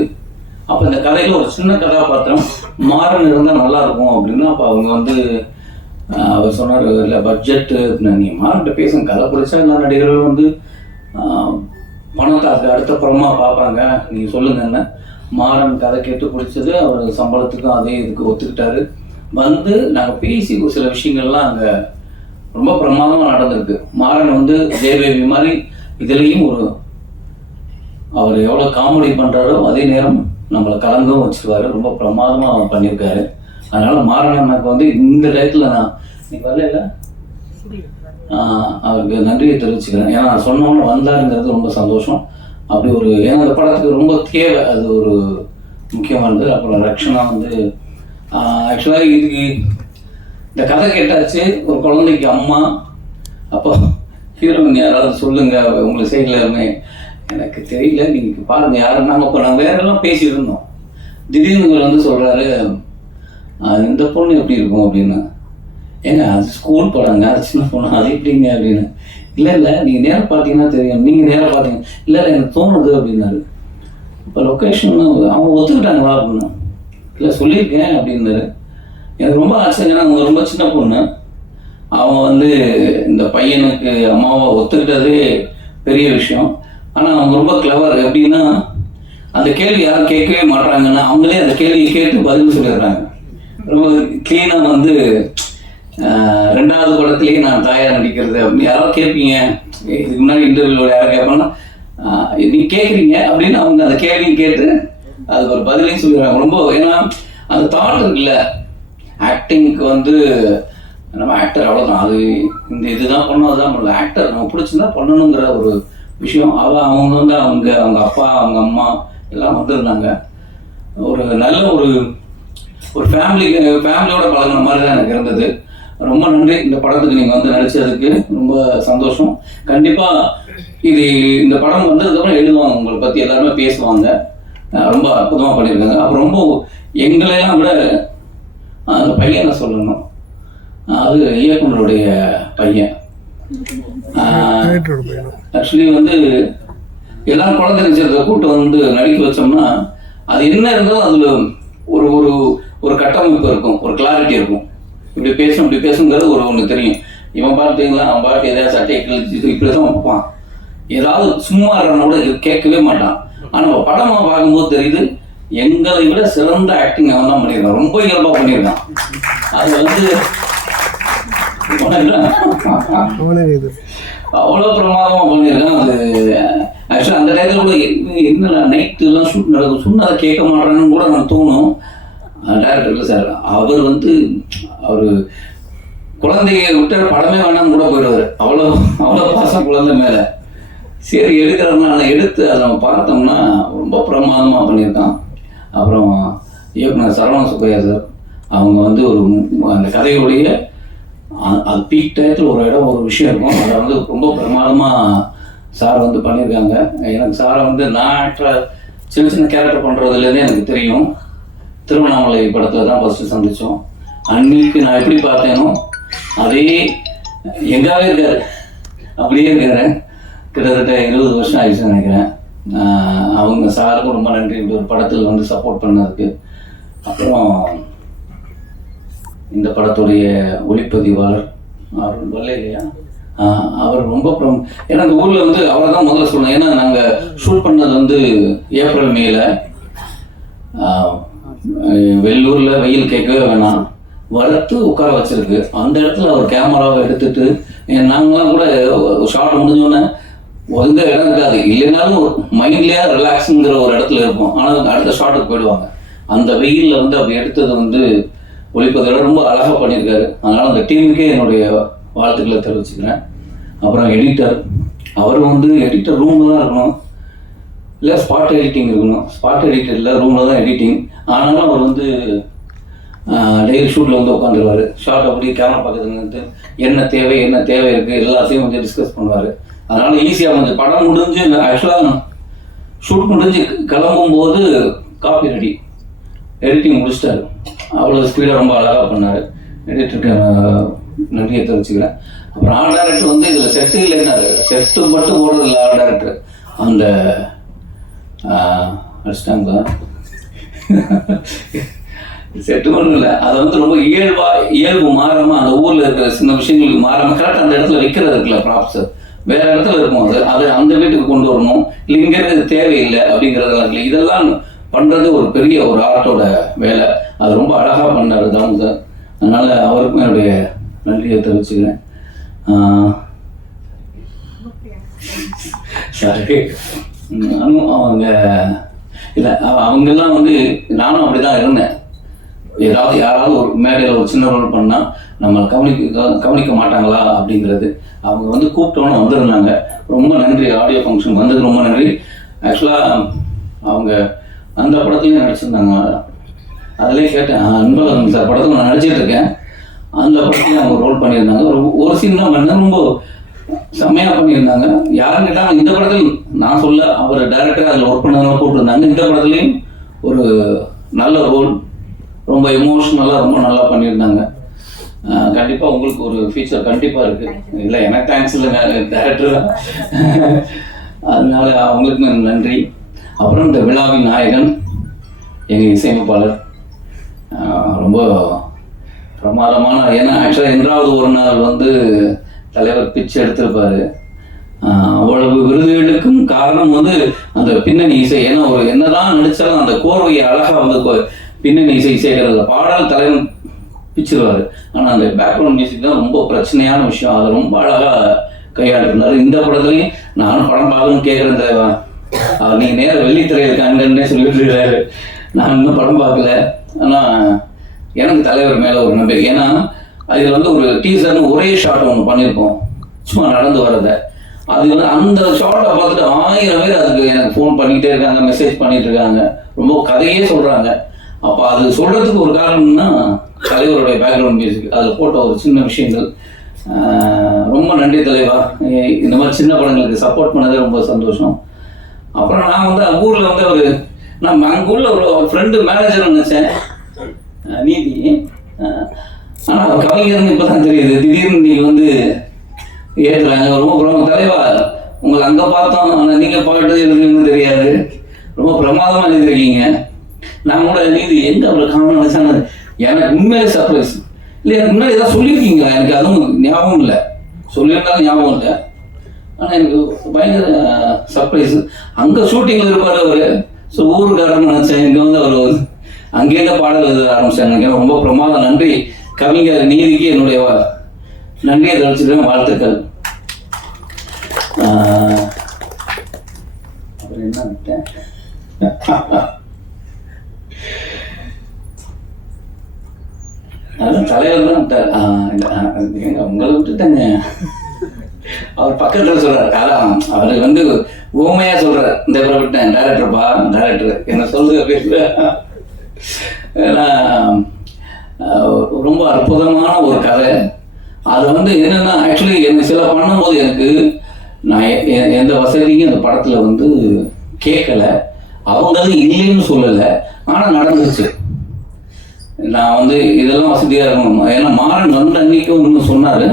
அப்போ இந்த கதையில் ஒரு சின்ன கதாபாத்திரம் மாறன் இருந்தால் நல்லாயிருக்கும் அப்படின்னு. அப்போ அவங்க வந்து அவர் சொன்னார், இல்லை பட்ஜெட்டு நீ மாறன்ட்ட பேசுங்க, கதை பிடிச்சா எல்லா நடிகர்களும் வந்து பணத்தை அதுக்கு அடுத்த படமாக பார்ப்பாங்க, நீங்கள் சொல்லுங்கன்னு. மாறன் கதை கேட்டு பிடிச்சது. அவர் சம்பளத்துக்கும் அதே இதுக்கு ஒத்துக்கிட்டாரு. வந்து நாங்கள் பேசி ஒரு சில விஷயங்கள்லாம் அங்கே ரொம்ப பிரமாதமாக நடந்திருக்கு. மாறன் வந்து ஜேபேபி மாதிரி இதுலேயும் அவர் எவ்வளோ காமெடி பண்ணுறாரோ அதே நேரம் நம்மளை கலங்கவும் வச்சுருவாரு. ரொம்ப பிரமாதமாக அவர் பண்ணியிருக்காரு. அதனால் மாறன் எனக்கு வந்து இந்த டயத்தில் நான் நீ வரல அவருக்கு நன்றியை தெரிவிச்சுக்கிறேன். ஏன்னா நான் சொன்னோன்னு வந்தாருங்கிறது ரொம்ப சந்தோஷம். அப்படி ஒரு ஏன்னா அந்த படத்துக்கு ரொம்ப தேவை, அது ஒரு முக்கியமானது. அப்புறம் ரக்ஷனா வந்து ஆக்சுவலாக இதுக்கு இந்த கதை கேட்டாச்சு, ஒரு குழந்தைக்கு அம்மா. அப்போ ஹீரோயின் யாராவது சொல்லுங்கள் உங்களை சைடில் இருந்தேன், எனக்கு தெரியல, நீங்கள் பாருங்கள் யாரும். நாங்கள் இப்போ நாங்கள் வேறெல்லாம் பேசிட்டு இருந்தோம். திடீர்னு இவர் வந்து சொல்கிறாரு, இந்த பொண்ணு எப்படி இருக்கும் அப்படின்னு. ஏங்க அது ஸ்கூல் படங்க, அது சின்ன பொண்ணு, அது எப்படிங்க அப்படின்னு. இல்லை நீங்கள் நேரம் பார்த்தீங்கன்னா தெரியும், நீங்கள் நேரம் பார்த்தீங்க. இல்லை எனக்கு தோணுது அப்படின்னாரு. இப்போ லொக்கேஷன் அவங்க ஒத்துக்கிட்டாங்களா அப்படின்னு. இல்லை சொல்லியிருக்கேன் அப்படின்னாரு. எனக்கு ரொம்ப ஆச்சரியம்னா, அவங்க ரொம்ப சின்ன பொண்ணு. அவன் வந்து இந்த பையனுக்கு அம்மாவை ஒத்துக்கிட்டதே பெரிய விஷயம். ஆனால் அவங்க ரொம்ப கிளவர். எப்படின்னா அந்த கேள்வி யாரும் கேட்கவே மாட்டாங்கன்னா அவங்களே அந்த கேள்வியை கேட்டு பதில் சொல்லிடுறாங்க. ரொம்ப க்ளீனாக வந்து 2வது படத்துலேயே நான் தாயார் நடிக்கிறது அப்படின்னு யாராவது கேட்பீங்க, இதுக்கு முன்னாடி இன்டர்வியூவில் யாரும் கேட்பாங்கன்னா நீ கேட்குறீங்க அப்படின்னு அவங்க அந்த கேள்வியும் கேட்டு அதுக்கு ஒரு பதிலையும் சொல்லிடுறாங்க. ரொம்ப ஏன்னா அந்த தாட் இருக்குல்ல, ஆக்டிங்க்கு வந்து நம்ம ஆக்டர் அவ்வளோதான், அது இந்த இதுதான் பண்ணணும் அதுதான் பண்ணல, ஆக்டர் நம்ம பிடிச்சிருந்தா பண்ணணுங்கிற ஒரு விஷயம். அவங்க வந்து அவங்க அப்பா அவங்க அம்மா எல்லாம் வந்திருந்தாங்க. ஒரு நல்ல ஒரு ஃபேமிலியோட பழகின மாதிரி தான் எனக்கு இருந்தது. ரொம்ப நன்றி. இந்த படத்துக்கு நீங்கள் வந்து நடித்ததுக்கு ரொம்ப சந்தோஷம். கண்டிப்பாக இந்த படம் வந்ததுக்கப்புறம் எழுதுவாங்க, உங்களை பற்றி எல்லாருமே பேசுவாங்க. ரொம்ப அற்புதமாக பண்ணியிருக்காங்க. அப்புறம் ரொம்ப எங்களையெல்லாம் விட அந்த பையனை சொல்லணும், அது இயக்குனருடைய பையன். ஆக்சுவலி வந்து எல்லாரும் குழந்தை நிச்சயத்தை கூட்டு வந்து நடிக்க வச்சோம்னா அது என்ன இருந்தாலும் அதில் ஒரு ஒரு கட்டமைப்பு இருக்கும், ஒரு கிளாரிட்டி இருக்கும். இப்படி பேசுங்கிறது ஒன்று தெரியும். இவன் பார்த்தீங்களா, அவன் பாட்டு எதாவது சட்டையை கிழிச்சு இப்படி தான் வைப்பான். ஏதாவது சும்மா இருக்கிறனா கூட கேட்கவே மாட்டான். ஆனால் படமாக பார்க்கும்போது தெரியுது, எங்களை விட சிறந்த ஆக்டிங் அவன் தான் பண்ணியிருக்கான். ரொம்ப இயல்பாக பண்ணியிருக்கான். அது வந்து அவ்வளோ பிரமாதமாக பண்ணியிருக்கான். அது ஆக்சுவலாக அந்த டயத்தில் கூட என்ன நைட்டுலாம் ஷூட் நடக்கும், சொன்னதை கேட்க மாட்டான்னு கூட நான் தோணும். டேரக்டர் இல்லை சார், அவர் வந்து அவர் குழந்தைய விட்டு படமே வேணாம்னு கூட போயிடுவார். அவ்வளோ பாசம் குழந்தை மேலே. சரி எடுக்கிறோம்னா அதை எடுத்து அதை நம்ம பார்த்தோம்னா ரொம்ப பிரமாதமாக பண்ணியிருக்கான். அப்புறம் இயக்குனர் சரவண சுப்பையா சார், அவங்க வந்து அந்த கதையுடைய அது பீக் டயத்தில் ஒரு இடம் ஒரு விஷயம் இருக்கும், அதை வந்து ரொம்ப பிரமாதமாக சார் வந்து பண்ணியிருக்காங்க. எனக்கு சாரை வந்து நான் ஆக்டராக சின்ன கேரக்டர் பண்ணுறதுலேருந்தே எனக்கு தெரியும். திருவண்ணாமலை படத்தில் தான் ஃபஸ்ட்டு சந்தித்தோம். அன்னைக்கு நான் எப்படி பார்த்தேனோ அதே எங்காவே இருக்காரு, அப்படியே இருக்காரு. கிட்டத்தட்ட 20 வருஷம் ஆயிடுச்சுன்னு நினைக்கிறேன். அவங்க சாருக்கும் ரொம்ப நன்றி ஒரு படத்தில் வந்து சப்போர்ட் பண்ணதுக்கு. அப்புறம் இந்த படத்துடைய ஒளிப்பதிவாளர் அவர் வரல இல்லையா, அவர் ரொம்ப ஏன்னா அந்த ஊரில் வந்து அவரை தான் முதல்ல சொல்லணும். ஏன்னா நாங்கள் ஷூட் பண்ணது வந்து ஏப்ரல் மேல வெள்ளூரில் வெயில் கேட்கவே வேணாம், வறுத்து உட்கார வச்சிருக்கு. அந்த இடத்துல அவர் கேமராவை எடுத்துட்டு நாங்களாம் கூட ஷார்ட் முடிஞ்சோன்னே ஒழுங்க இடம் இருக்காது, இல்லைனாலும் மைண்ட்லேயே ரிலாக்ஸுங்கிற ஒரு இடத்துல இருப்போம். ஆனால் அடுத்த ஷார்ட்டுக்கு போயிடுவாங்க. அந்த வெயிலில் வந்து அப்படி எடுத்தது வந்து ஒளிப்பதிவோட ரொம்ப அழகாக பண்ணியிருக்காரு. அதனால் அந்த டீமுக்கே என்னுடைய வாழ்த்துக்களை தெரிவிச்சுக்கிறேன். அப்புறம் எடிட்டர், அவர் வந்து எடிட்டர் ரூமில் தான் இருக்கணும், இல்லை ஸ்பாட் எடிட்டிங் இருக்கணும். ஸ்பாட் எடிட்டரில் ரூமில் தான் எடிட்டிங். ஆனாலும் அவர் வந்து டெய்லி ஷூட்டில் வந்து உட்காந்துருவார். ஷார்ட் அப்படி கேமரா பக்கத்துலேருந்து என்ன தேவை இருக்குது எல்லாத்தையும் வந்து டிஸ்கஸ் பண்ணுவார். அதனால் ஈஸியாக வந்து படம் முடிஞ்சு ஆக்சுவலாக ஷூட் முடிஞ்சு கிளம்பும்போது காப்பி ரெடி, எடிட்டிங் முடிச்சிட்டாரு. அவ்வளோ ஸ்பீடாக ரொம்ப அழகாக பண்ணார். எடிட்டருக்கு நன்றியை தெரிவிச்சுக்கிறேன். அப்புறம் ஆர்ட் டைரக்டர் வந்து இதில் செட்டு இல்லைன்னாரு, செட்டு மட்டும் ஓடுறதில்ல ஆர்ட் டைரக்டர். அந்த அடிச்சிட்டாங்க செட்டு ஒன்றும் இல்லை, அதை வந்து ரொம்ப இயல்பு மாறாமல் அந்த ஊரில் இருக்கிற சின்ன விஷயங்களுக்கு மாறாமல் கரெக்டாக அந்த இடத்துல வைக்கிறது இருக்குல்ல ப்ராப்ஸ், வேற இடத்துல இருக்கும். அது அந்த வீட்டுக்கு கொண்டு வரணும், இல்லை இங்கே தேவையில்லை அப்படிங்கிறதெல்லாம் இல்லை. இதெல்லாம் பண்ணுறது ஒரு பெரிய ஒரு ஆர்ட்டோட வேலை. அது ரொம்ப அழகாக பண்ணார் தான் சார். அதனால் அவருக்கும் என்னுடைய நன்றியை தெரிவிச்சுக்கிறேன். சரி, அவங்க இல்லை அவங்கெல்லாம் வந்து நானும் அப்படி தான் இருந்தேன். யாராவது ஒரு மேடையில் ஒரு சின்ன ரோல் பண்ணால் நம்ம கவனிக்க மாட்டாங்களா அப்படிங்கிறது. அவங்க வந்து கூப்பிட்டோன்னு வந்திருந்தாங்க. ரொம்ப நன்றி. ஆடியோ ஃபங்க்ஷன் வந்தது ரொம்ப நன்றி. ஆக்சுவலாக அவங்க அந்த படத்துலையும் நடிச்சிருந்தாங்க. அதிலே கேட்டேன், அன்பழகன் சார் படத்தில் நான் நடிச்சிட்டு இருக்கேன், அந்த படத்துலையும் அவங்க ரோல் பண்ணியிருந்தாங்க. ஒரு சீன் தான் பண்ணேன். ரொம்ப செம்மையாக பண்ணியிருந்தாங்க. யாரும் கேட்டால் இந்த படத்தில் நான் சொல்ல, அவர் டைரக்டர் அதில் ஒர்க் பண்ணதெல்லாம் கூப்பிட்டுருந்தாங்க. இந்த படத்துலையும் ஒரு நல்ல ரோல், ரொம்ப எமோஷ்னலாக ரொம்ப நல்லா பண்ணியிருந்தாங்க. கண்டிப்பாக உங்களுக்கு ஒரு ஃபியூச்சர் கண்டிப்பாக இருக்குது. இல்லை எனக்கு தேங்க்ஸ் இல்லைங்க, டேரக்டர் தான். அதனால அவங்களுக்கு நன்றி. அப்புறம் இந்த விழாவின் நாயகன் எங்கள் இசையமைப்பாளர் ரொம்ப பிரமாதமான, ஏன்னா ஆக்சுவலாக என்றாவது ஒரு நாள் வந்து தலைவர் பிச்சு எடுத்திருப்பாரு. அவ்வளவு விருதுகளுக்கும் காரணம் வந்து அந்த பின்னணி இசை. ஏன்னா ஒரு என்னதான் நடிச்சாலும் அந்த கோர்வையை அழகாக வந்து பின்னணி இசை சேர்க்கறதுல பாடல் தலைவன் பிச்சிருவாரு. ஆனால் அந்த பேக்ரவுண்ட் மியூசிக் தான் ரொம்ப பிரச்சனையான விஷயம். அதை ரொம்ப அழகாக கையாண்டிருந்தாரு. இந்த படத்துலையும் நானும் படம் பார்க்கணும்னு கேட்குறேன் தலைவா, நீங்கள் நேரம் வெள்ளித்திரையில் கண்கன்னே சொல்லிட்டு இருக்காரு. நான் இன்னும் படம் பார்க்கல. ஆனால் எனக்கு தலைவர் மேலே ஒரு நம்பிக்கை. ஏன்னா அதில் வந்து ஒரு டீசர்னு ஒரே ஷாட் ஒன்று பண்ணியிருப்போம், சும்மா நடந்து வரதை. அது வந்து அந்த ஷார்ட்டை பார்த்துட்டு 1000 பேர் அதுக்கு எனக்கு ஃபோன் பண்ணிக்கிட்டே இருக்காங்க, மெசேஜ் பண்ணிட்டு இருக்காங்க, ரொம்ப கதையே சொல்கிறாங்க. அப்போ அது சொல்கிறதுக்கு ஒரு காரணம்னா தலைவருடைய பேக்ரவுண்ட் மியூசிக், அதில் போட்ட ஒரு சின்ன விஷயங்கள். ரொம்ப நன்றி தலைவா, இந்த மாதிரி சின்ன படங்களுக்கு சப்போர்ட் பண்ணதே ரொம்ப சந்தோஷம். அப்புறம் நான் வந்து ஊரில் வந்து நான் அங்கே உள்ள ஒரு ஃப்ரெண்டு மேனேஜர் நினச்சேன் நீதி. ஆனால் அவர் கவிஞர்னு இப்போ தான் தெரியுது. திடீர்னு நீங்கள் வந்து ஏற்றுறாங்க. ரொம்ப தலைவா, உங்களை அங்கே பார்த்தோம், ஆனால் நீங்கள் பாட்டு எழுதுன்னு தெரியாது, ரொம்ப பிரமாதமாக எழுதிருக்கீங்க. நான் கூட நீதி எங்கே அவரை காண நினச்சாங்க. எனக்கு உண்மையிலே சர்ப்ரைஸ். இல்லை, எனக்கு முன்னாடி ஏதாவது சொல்லியிருக்கீங்களா? எனக்கு அதுவும் ஞாபகம் இல்லை, சொல்லியிருந்தாலும் ஞாபகம் இல்லை. ஆனால் எனக்கு பயங்கர சர்ப்ரைஸ். அங்கே ஷூட்டிங்கில் இருப்பார் அவர். ஸோ ஊருக்காரன்னு நினச்சேன். இங்கே வந்து அவர் அங்கேருந்து பாடல் எழுத ஆரம்பிச்சாங்க. எனக்கு ரொம்ப பிரமாதம். நன்றி கவிஞர் நீதிக்கு என்னுடைய நன்றியை தெரிவிச்சுக்கிறேன், வாழ்த்துக்கள். அப்புறம் என்ன விட்டேன், தலைவர் தான் விட்டார். உங்களை விட்டுட்டேங்க. அவர் பக்கத்தில் சொல்றாரு, அதான் அவர் வந்து ஊமையா சொல்றாரு, இந்த பேரை விட்டேன், டைரக்டர்ப்பா டைரக்டர் என்ன சொல்லுது அப்படின்னு. ஏன்னா ரொம்ப அற்புதமான ஒரு கதை. அது வந்து என்னன்னா ஆக்சுவலி எனக்கு சில பண்ணும்போது எனக்கு நான் எந்த வசதியும் இந்த படத்தில் வந்து கேட்கல, அவங்களும் இல்லைன்னு சொல்லலை, ஆனால் நடந்துச்சு. நான் வந்து இதெல்லாம் வசதியாக இருக்கணும். ஏன்னா மாறன் வந்து அன்னைக்கும் ஒன்று சொன்னார்,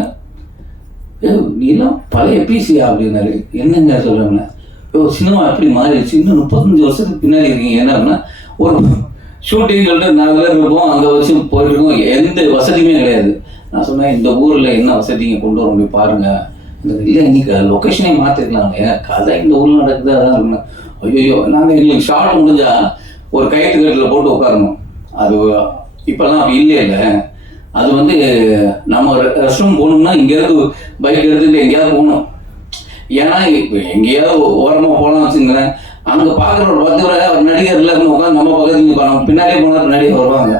நீலாம் பழைய பிசியா அப்படின்னாரு. என்னங்க சொல்கிறேன்னா, சினிமா எப்படி மாறிடுச்சு, இன்னும் 35 வருஷத்துக்கு பின்னாடி இருக்கீங்க. என்ன அப்படின்னா, ஒரு ஷூட்டிங் சொல்லிட்டு 4 பேர் இருப்போம், அங்கே வச்சு போயிட்டு இருக்கோம், எந்த வசதியுமே கிடையாது. நான் சொன்னேன், இந்த ஊரில் என்ன வசதிங்க கொண்டு வர முடியும் பாருங்க. இல்லை இன்னைக்கு லொக்கேஷனே மாற்றிருக்கலாம், ஏன்னா கதை இந்த ஊரில் நடக்குது. அதான் இருக்கணும். ஐயோ, நாங்கள் எங்களுக்கு ஷார்ட் முடிஞ்சால் ஒரு கயிற்று கட்டில் போட்டு உட்காரணும். அது இப்போல்லாம் அப்படி இல்லை. அது வந்து நம்ம ரெஸ்ட் ரூம் போகணும்னா இங்கேயாவது பைக் எடுத்துகிட்டு எங்கேயாவது போகணும். ஏன்னா இப்போ எங்கேயாவது ஓரமாக போகலாம் வச்சுங்களேன், அங்கே பார்க்குற ஒரு 10 பேர் ஒரு நடிகர் இல்லை உட்காந்து நம்ம பக்கத்துக்கு நம்ம பின்னாடியே போனால் நடிகர் வருவாங்க.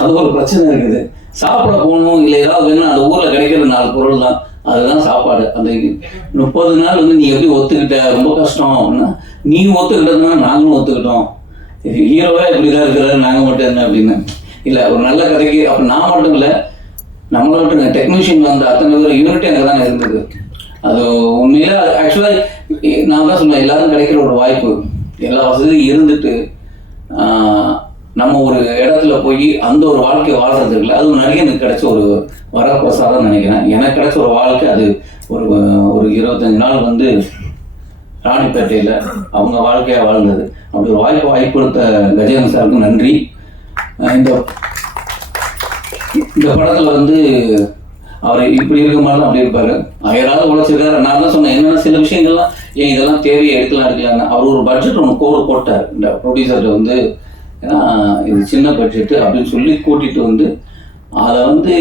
அது ஒரு பிரச்சனை இருக்குது. சாப்பிட போகணும் இல்லை ஏதாவது வேணும், அந்த ஊரில் கிடைக்கிற 4 பொருள் தான், அதுதான் சாப்பாடு. அந்த 30 நாள் வந்து நீ எப்படி ஒத்துக்கிட்ட, ரொம்ப கஷ்டம் அப்படின்னா, நீ ஒத்துக்கிட்டதுன்னா நாங்களும் ஒத்துக்கிட்டோம். ஹீரோவே இப்படி தான் இருக்கிறாரு, நாங்கள் மட்டும் என்ன அப்படின்னு. இல்லை ஒரு நல்ல கதைக்கு அப்போ நான் மட்டும் இல்லை, நம்மளை மட்டும் டெக்னீஷியன் வந்த அத்தனை பேர் யூனிட்டி அங்கே தான் இருந்தது. அது உண்மையில ஆக்சுவலாக நான் தான் சொன்னேன், எல்லாரும் கிடைக்கிற ஒரு வாய்ப்பு, எல்லா வசதியும் இருந்துட்டு நம்ம ஒரு இடத்துல போய் அந்த ஒரு வாழ்க்கை வாழ்றது இருக்குல்ல, அது ஒரு நடிகனுக்கு கிடைச்ச ஒரு வரப்பிரசாதம் நினைக்கிறேன். எனக்கு கிடைச்ச ஒரு வாழ்க்கை அது. ஒரு 25 நாள் வந்து ராணிப்பேட்டையில் அவங்க வாழ்க்கையாக வாழ்ந்தது. அப்படி ஒரு வாய்ப்பு கொடுத்த கஜேந்திரன் சாருக்கு நன்றி. இந்த படத்தில் வந்து அவர் இப்படி இருக்க மாதிரி தான் அப்படி இருப்பார். யாராவது உழைச்சிருக்காரு. நான் தான் சொன்னேன், என்னென்ன சில விஷயங்கள்லாம் ஏன் இதெல்லாம் தேவையை எடுக்கலான்னு. அவர் ஒரு பட்ஜெட் ஒன்று கோடு போட்டார் இந்த ப்ரொடியூசர்கிட்ட வந்து, ஏன்னா இது சின்ன பட்ஜெட்டு அப்படின்னு சொல்லி கூட்டிகிட்டு வந்து அதை வந்து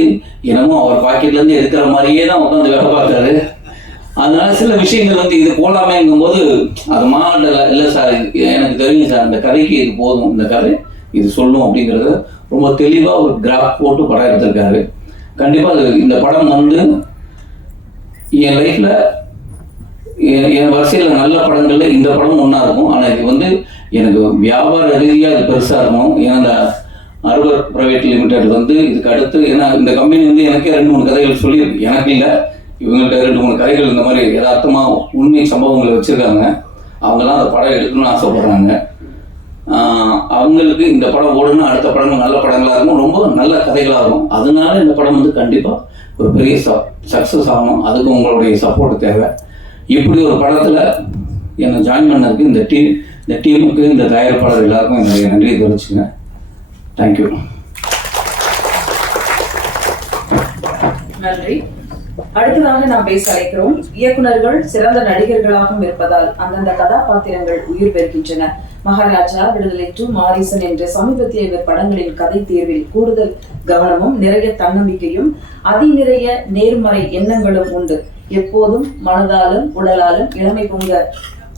என்னமோ அவர் பாக்கெட்லேருந்து எடுக்கிற மாதிரியே தான் உட்காந்து வேலை பார்த்தாரு. அதனால சில விஷயங்கள் வந்து இது போலாமேங்கும்போது அது மாடல இல்லை சார், எனக்கு தெரியும் சார், அந்த கதைக்கு இது போதும், இந்த கதை இது சொல்லும் அப்படிங்கிறத ரொம்ப தெளிவாக ஒரு கிராஃப் போட்டு படம் எடுத்திருக்காரு. கண்டிப்பாக அது இந்த படம் வந்து என் லைஃப்பில் என் வரிசையில் நல்ல படங்களில் இந்த படம் ஒன்றா இருக்கும். ஆனால் இது வந்து எனக்கு வியாபார ரீதியாக அது பெருசாக இருக்கும். ஏன்னா இந்த அர்பர் பிரைவேட் லிமிடெட் வந்து இதுக்கு அடுத்து, ஏன்னா இந்த கம்பெனி வந்து எனக்கே 2-3 கதைகள் சொல்லியிருக்கு. எனக்கு இல்லை, இவங்கள்ட்ட 2-3 கதைகள் இந்த மாதிரி யதார்த்தமாக உண்மை சம்பவங்களை வச்சுருக்காங்க. அவங்கெல்லாம் அந்த படம் எடுக்கணும்னு ஆசைப்படுறாங்க. அவங்களுக்கு இந்த படம் ஓடுனா அடுத்த படங்கள் நல்ல படங்களாக இருக்கும், ரொம்ப நல்ல கதைகளாக இருக்கும். அதனால இந்த படம் வந்து கண்டிப்பாக ஒரு பெரிய சக்ஸஸ் ஆகணும். அதுக்கு உங்களுடைய சப்போர்ட் தேவை. இப்படி ஒரு படத்தில் என்னை ஜாயின் பண்ணதுக்கு இந்த டீமுக்கு, இந்த தயாரிப்பாளர் எல்லாருக்கும் என்னுடைய நன்றியை தெரிவிச்சுங்க. தேங்க்யூ. நன்றி. அடுத்ததாக நாம் பேச அழைக்கிறோம். இயக்குனர்கள் சிறந்த நடிகர்களாகவும் இருப்பதால் அந்தந்த கதாபாத்திரங்கள் உயிர் பெறுகின்றன. மகாராஜா, விடுதலை 2, மாரிசன் என்ற சமீபத்திய இவர் படங்களின் கதை தேர்வில் கூடுதல் கவனமும் நிறைய தன்னம்பிக்கையும் அதிநிறைய நேர்மறை எண்ணங்களும் உண்டு. எப்போதும் மனதாலும் உடலாலும் இளமை பொங்க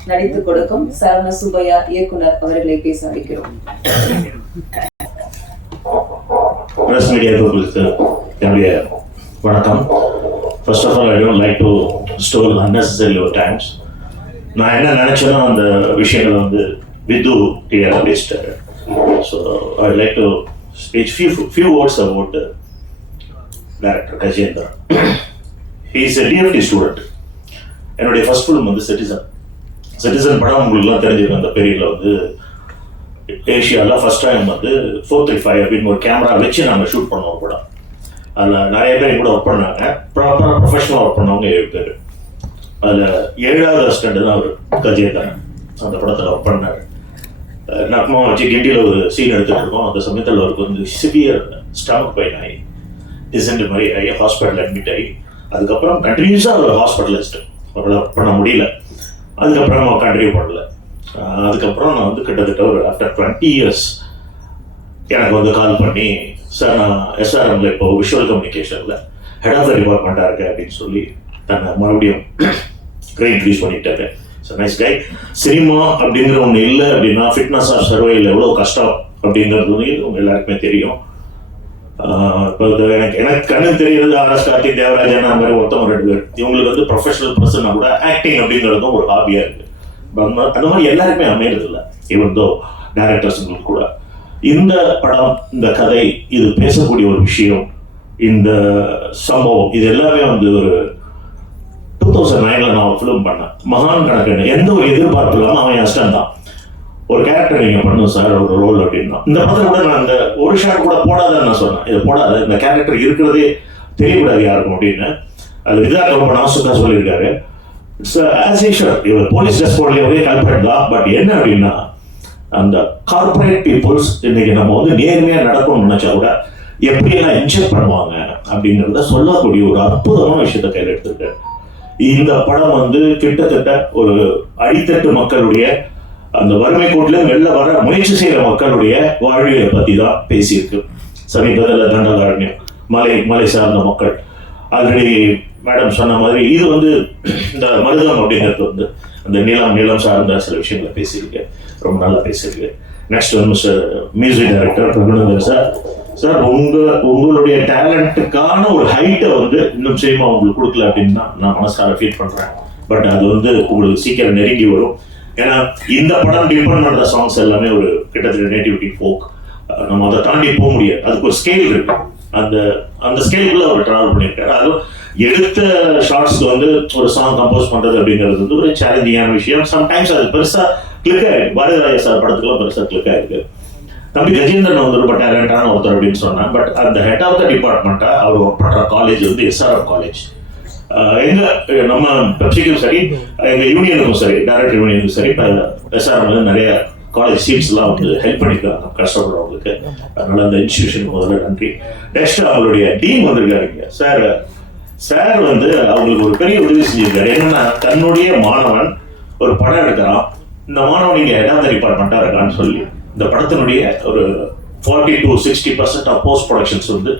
நடித்துக் கொடுக்கும் சரவண சுப்பையா இயக்குனர் அவர்களை பேச அழைக்கிறோம். வணக்கம். First of all I don't like to store unnecessary your times. நான் என்ன நினச்சேனோ அந்த விஷயங்களை வந்து விது கிளியராக பேசிட்டாரு. So I like to speech few words about director Gajendran. He is a DFT student. என்னுடைய ஃபர்ஸ்ட் ஃபிலிம் வந்து சிட்டிசன் படம் உங்களுக்குலாம் தெரிஞ்சிருக்கும். அந்த பீரியடில் வந்து ஏஷியாவில் ஃபர்ஸ்ட் டைம் வந்து 435 அப்படின்னு ஒரு கேமரா வச்சு நாங்கள் ஷூட் பண்ணோம் படம். அதில் நிறைய பேர் கூட ஒர்க் பண்ணாங்க. ப்ராப்பராக ப்ரொஃபஷனலாக ஒர்க் பண்ணவங்க 7 பேர். அதில் 7வது அசிஸ்டண்ட் தான் அவர் கஜேந்திரன் அந்த படத்தில் ஒர்க் பண்ணார். நக்கமாக வச்சு கிண்டியில் ஒரு சீன் எடுத்துகிட்டு இருக்கோம். அந்த சமயத்தில் அவருக்கு வந்து சிவியர் ஸ்டமக் பெயின் ஆகி டிசென்ட் மாதிரி ஆகி ஹாஸ்பிட்டல் அட்மிட் ஆகி அதுக்கப்புறம் கண்டினியூஸாக அவர் ஹாஸ்பிட்டலிஸ்ட் அவரை ஒர்க் பண்ண முடியல. அதுக்கப்புறம் அவன் கண்டினியூ பண்ணல. அதுக்கப்புறம் நான் வந்து கிட்டத்தட்ட ஒரு ஆஃப்டர் 20 இயர்ஸ் எனக்கு வந்து கால் பண்ணி, சார் நான் எஸ்ஆர்எம்ல இப்போ விஷுவல் கம்யூனிகேஷனில் ஹெட் ஆஃப் த டிபார்ட்மெண்ட்டாக இருக்கேன் அப்படின்னு சொல்லி தன்னை மறுபடியும் இன்ட்ரடியூஸ் பண்ணிட்டாரு. So nice guy. சினிமா அப்படிங்கிற ஒன்று இல்லை அப்படின்னா ஃபிட்னஸ் ஆஃப் சர்வையில் எவ்வளோ கஷ்டம் அப்படிங்கிறது வந்து உங்கள் எல்லாருக்குமே தெரியும். இப்போ எனக்கு கண்ணு தெரியுது ஆர்எஸ் கார்த்திக், தேவராஜன் அந்த மாதிரி ஒருத்தவங்க 2 பேர். இவங்களுக்கு வந்து ப்ரொஃபஷனல் பர்சனாக கூட ஆக்டிங் அப்படிங்கிறதும் ஒரு ஹாபியாக இருக்குது. அந்த மாதிரி எல்லாருக்குமே அமையறது இல்லை. ஈவன் தோ டைரக்டர்ஸுங்களுக்கு கூட இந்த படம், இந்த கதை, இது பேசக்கூடிய ஒரு விஷயம், இந்த சம்பவம், இது எல்லாமே வந்து ஒரு 2009 நான் ஒரு ஃபிலிம் பண்ணேன். மகான் கணக்கு எந்த ஒரு எதிர்பார்ப்பு இல்லாமல் அவன் அஸ்டன் தான் ஒரு கேரக்டர் நீங்கள் பண்ணும் சார் ஒரு ரோல் அப்படின்னா. இந்த படத்தை கூட நான் இந்த ஒரு ஷாட் கூட போடாதன்னு நான் சொன்னேன். இதை போடாத, இந்த கேரக்டர் இருக்கிறதே தெரியக்கூடாது யாருக்கும் அப்படின்னு. அது விதார்த்த ரொம்ப நாசுக்காக சொல்லியிருக்காரு. இட்ஸ் ஆஸ் யூஷுவல் இவர் போலீஸ் ட்ரெஸ் போடலையே ஒரே கல்பரேட் தான். பட் என்ன அப்படின்னா அந்த கார்பரேட் பீப்புள்ஸ் இன்னைக்கு நம்ம வந்து நேர்மையாக நடக்கணும்னு நினைச்சா கூட எப்படியெல்லாம் இன்ஜெக்ட் பண்ணுவாங்க அப்படிங்கிறத சொல்லக்கூடிய ஒரு அற்புதமான விஷயத்த கையில் எடுத்திருக்காரு. இந்த படம் வந்து கிட்டத்தட்ட ஒரு அடித்தட்டு மக்களுடைய அந்த வறுமை கோட்டிலும் வெளில வர முயற்சி செய்கிற மக்களுடைய வாழ்வியலை பற்றி தான் பேசியிருக்கு. சமீபத்தில் தண்டகாரண்யம், மலை சார்ந்த மக்கள், ஆல்ரெடி மேடம் சொன்ன மாதிரி இது வந்து இந்த மருதம் அப்படிங்கிறது வந்து அந்த நிலம் சார்ந்த சில விஷயங்களை பேசியிருக்கு. ரொம்ப நல்லா பேசியிருக்கு. நெக்ஸ்ட் வந்து mister music director Raghunandan sir. Sir உங்களுடைய டேலண்ட்டுக்கான ஒரு ஹைட்டை வந்து இன்னும் சினிமா உங்களுக்கு கொடுக்கல அப்படின்னு நான் மனசார ஃபீல் பண்ணுறேன். பட் அது வந்து உங்களுக்கு சீக்கிரம் நெருங்கி வரும். ஏன்னா இந்த படம் டிபெண்ட் பண்ணுற சாங்ஸ் எல்லாமே ஒரு கிட்டத்தட்ட நேட்டிவிட்டி ஃபோக். நம்ம அதை தாண்டி போக முடியாது. அதுக்கு ஒரு ஸ்கேல் இருக்கு. அந்த ஸ்கேலுக்குள்ள அவர் ட்ராவல் பண்ணியிருக்காரு. அதுவும் எடுத்த ஷார்ட்ஸ்க்கு வந்து ஒரு சாங் கம்போஸ் பண்ணுறது அப்படிங்கிறது வந்து ஒரு சேலஞ்சிங்கான விஷயம். சம்டைம்ஸ் அது பெருசாக கிளிக் ஆகிருக்கு. பாரதிராஜ சார் படத்துக்குலாம் பெருசாக கிளிக் ஆகிருக்கு. தம்பி கஜேந்திரன் வந்து ரொம்ப டேலண்டான ஒருத்தர் அப்படின்னு சொன்னாங்க. பட் அந்த ஹெட் ஆஃப் த டிபார்ட்மெண்ட்டாக அவர் ஒர்க் பண்ணுற காலேஜ் வந்து எஸ்ஆர்எம் காலேஜ். நம்ம பெப்சிக்கும் சரி, எங்கள் யூனியனுக்கும் சரி, டைரக்டர் யூனியனுக்கும் சரி, இப்போ எஸ்ஆர்எம் வந்து நிறைய காலேஜ் சீட்ஸ்லாம் வந்து ஹெல்ப் பண்ணியிருக்காங்க கஷ்டப்படுறவங்களுக்கு. அதனால அந்த இன்ஸ்டியூஷனுக்கு முதல்ல நன்றி. நெக்ஸ்ட் அவங்களுடைய டீம் வந்திருக்காருங்க. சார் வந்து அவங்களுக்கு ஒரு பெரிய உதவி செஞ்சிருக்காரு. என்னன்னா, தன்னுடைய மாணவன் ஒரு படம் எடுக்கிறான், இந்த மாணவன் இங்கே ஹெட் ஆஃப் த டிபார்ட்மெண்ட்டாக இருக்கான்னு சொல்லி இந்த படத்தினுடைய ஒரு 40 to 60% ஆஃப் போஸ்ட் ப்ரொடக்ஷன்ஸ் வந்து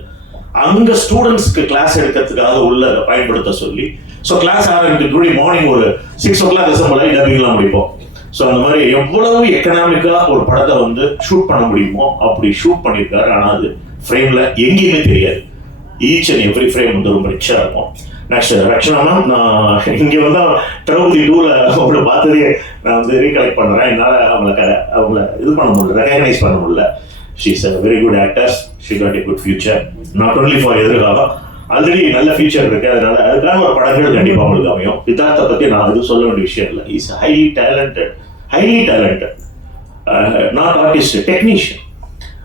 அங்கே ஸ்டூடெண்ட்ஸ்க்கு கிளாஸ் எடுக்கிறதுக்காக உள்ள பயன்படுத்த சொல்லி, ஸோ கிளாஸ் ஆரம்பிக்கிறதுக்கு மார்னிங் ஒரு 6 o'clock அசம்பிள் ஆகி டப்பிங்லாம் முடிப்போம். ஸோ அந்த மாதிரி எவ்வளவு எக்கனாமிக்காக ஒரு படத்தை வந்து ஷூட் பண்ண முடியுமோ அப்படி ஷூட் பண்ணியிருக்காரு. ஆனால் அது ஃப்ரேமில் எங்கேயுமே தெரியாது. ஈச் அண்ட் எவ்ரி ஃப்ரேம் வந்து ரொம்ப ரிச்சாக இருக்கும். நெக்ஸ்ட் ரக்ஷனா, நான் இங்கே வந்து திரௌபதி 2ல் அவங்கள பார்த்ததே நான் வந்து ரீகலெக்ட் பண்ணுறேன். என்னால் அவங்கள இது பண்ண முடியல, ரெகக்னைஸ் பண்ண முடியல. She is a very good actors. She got a good future, not only for எதிர்காலம். ஆல்ரெடி நல்ல ஃபியூச்சர் இருக்கு. அதனால அதுக்கான ஒரு படங்கள் கண்டிப்பாக உங்களுக்கு அமையும். விதார்த்தை பற்றி நான் எதுவும் சொல்ல வேண்டிய விஷயம் இல்லை. Is highly talented not artist, technician.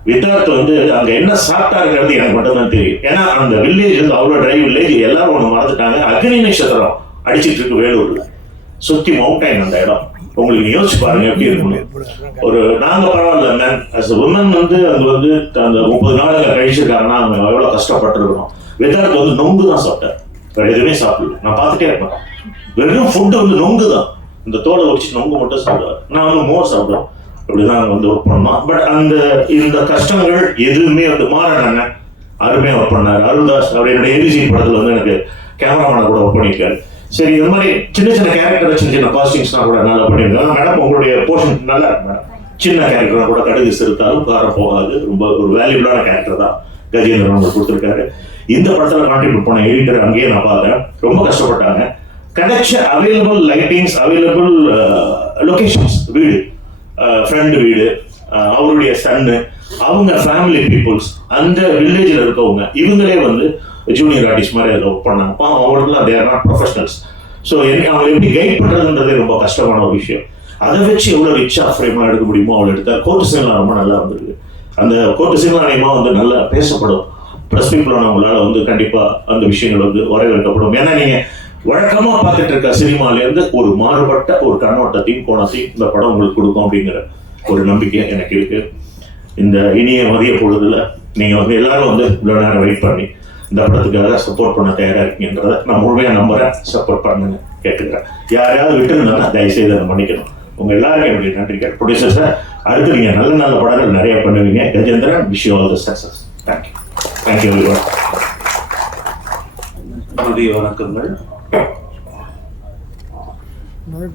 Vidharth வந்து அங்கே என்ன சாப்பிட்டாருங்கிறது எனக்கு மட்டும்தான் தெரியும். ஏன்னா அந்த வில்லேஜ் வந்து அவ்வளோ ட்ரை வில்லேஜ், எல்லாரும் ஒன்று மறந்துட்டாங்க. அக்னி நட்சத்திரம் அடிச்சிட்டு இருக்கு வேலூர்ல, சுற்றி மவுண்டைன் அந்த இடம். உங்களுக்கு யோசிச்சு பாருங்க எப்படி இருக்கணும். ஒரு நாங்கள் பரவாயில்ல மேன் அஸ் உமன் வந்து அது வந்து அந்த 30 நாளுங்க கழிச்சிருக்காங்கன்னா அவங்க எவ்வளோ கஷ்டப்பட்டுருக்கணும். விதார்த் வந்து நொங்கு தான் சாப்பிட்டார், வேற எதுவுமே சாப்பிடல. நான் பார்த்துட்டே இருப்பேன், வெறும் ஃபுட்டு வந்து நொங்கு தான், இந்த தோலை வச்சு நொங்கு மட்டும் சாப்பிடுவார். நான் வந்து மோர் சாப்பிடுவேன். அப்படிதான் வந்து ஒர்க் பண்ணோம். பட் இந்த கஷ்டங்கள் எதுவுமே வந்து மாறனாங்க அருமையாக ஒர்க் பண்ணார். அருள்தாஸ் அவர் என்னுடைய ஏபிசி படத்தில் வந்து எனக்கு கேமராமேனை கூட ஒர்க் பண்ணியிருக்காரு. சரி, இந்த மாதிரி சின்ன சின்ன கேரக்டர், சின்ன காஸ்டிங்ஸ்லாம் கூட நல்லா பண்ணியிருக்காங்க. மேடம் உங்களுடைய போர்ஷன் நல்லா இருக்கு மேடம். சின்ன கேரக்டர் கூட கடுகு சிறுத்தாலும் காரம் போகாது. ரொம்ப ஒரு வேல்யூபிளான கேரக்டர் தான் கஜேந்திரன் உங்களுக்கு கொடுத்துருக்காரு. இந்த படத்தில் கான்ட்ரிபியூட் பண்ண எடிட்டர் அங்கேயே நான் பார்த்தேன், ரொம்ப கஷ்டப்பட்டாங்க. கிடைச்ச அவைலபிள் லைட்டிங்ஸ், அவைலபிள் லொகேஷன்ஸ், வீடு, ஃப்ரெண்டு வீடு, அவருடைய சன்னு, அவங்க ஃபேமிலி பீப்புள்ஸ், அந்த வில்லேஜில் இருக்கவங்க, இவங்களே வந்து ஜூனியர் ஆர்டிஸ்ட் மாதிரி அதில் ஒர்க் பண்ணாங்க. அவங்களுக்குலாம் தேர் நாட் ப்ரொஃபஷனல்ஸ். ஸோ அவங்களை எப்படி கைட் பண்ணுறதுன்றதே ரொம்ப கஷ்டமான ஒரு விஷயம். அதை வச்சு எவ்வளோ ரிச்சாக ஃப்ரேமாக எடுக்க முடியுமோ அவ்வளோ எடுத்தால். கோர்ட்டு சீன்லாம் ரொம்ப நல்லா வந்திருக்கு. அந்த கோர்ட்டு சீன்லாம் அதிகமாக வந்து நல்லா பேசப்படும். ப்ரெஸ் பீப்புளானவங்களால் வந்து கண்டிப்பாக அந்த விஷயங்கள் வந்து வரவேற்கப்படும். ஏன்னா நீங்கள் வழக்கமாக பார்த்துட்டு இருக்க சினிமாலேருந்து ஒரு மாறுபட்ட ஒரு கண்ணோட்டத்தையும் கோணத்தையும் இந்த படம் உங்களுக்கு கொடுக்கும் அப்படிங்கிற ஒரு நம்பிக்கை எனக்கு இருக்கு. இந்த இனிய மதிய பொழுதுல நீங்கள் வந்து எல்லாரும் வந்து இவ்வளோ நேரம் வெயிட் பண்ணி இந்த படத்துக்காக சப்போர்ட் பண்ண தயாராக இருக்கீங்கன்றதை நான் முழுமையாக நம்புறேன். சப்போர்ட் பண்ணுங்க கேட்டுக்கிறேன். யாரையாவது விட்டுருந்தோன்னா தயவுசெய்து அதை மன்னிக்கணும். உங்க எல்லாருக்கும் என்னுடைய நன்றி. ப்ரொடியூசர் சார், அடுத்து நீங்கள் நல்ல நல்ல படங்கள் நிறைய பண்ணுவீங்க. Gajendran, wish you all the success. Thank you. Thank you everyone. மதிய வணக்கங்கள்.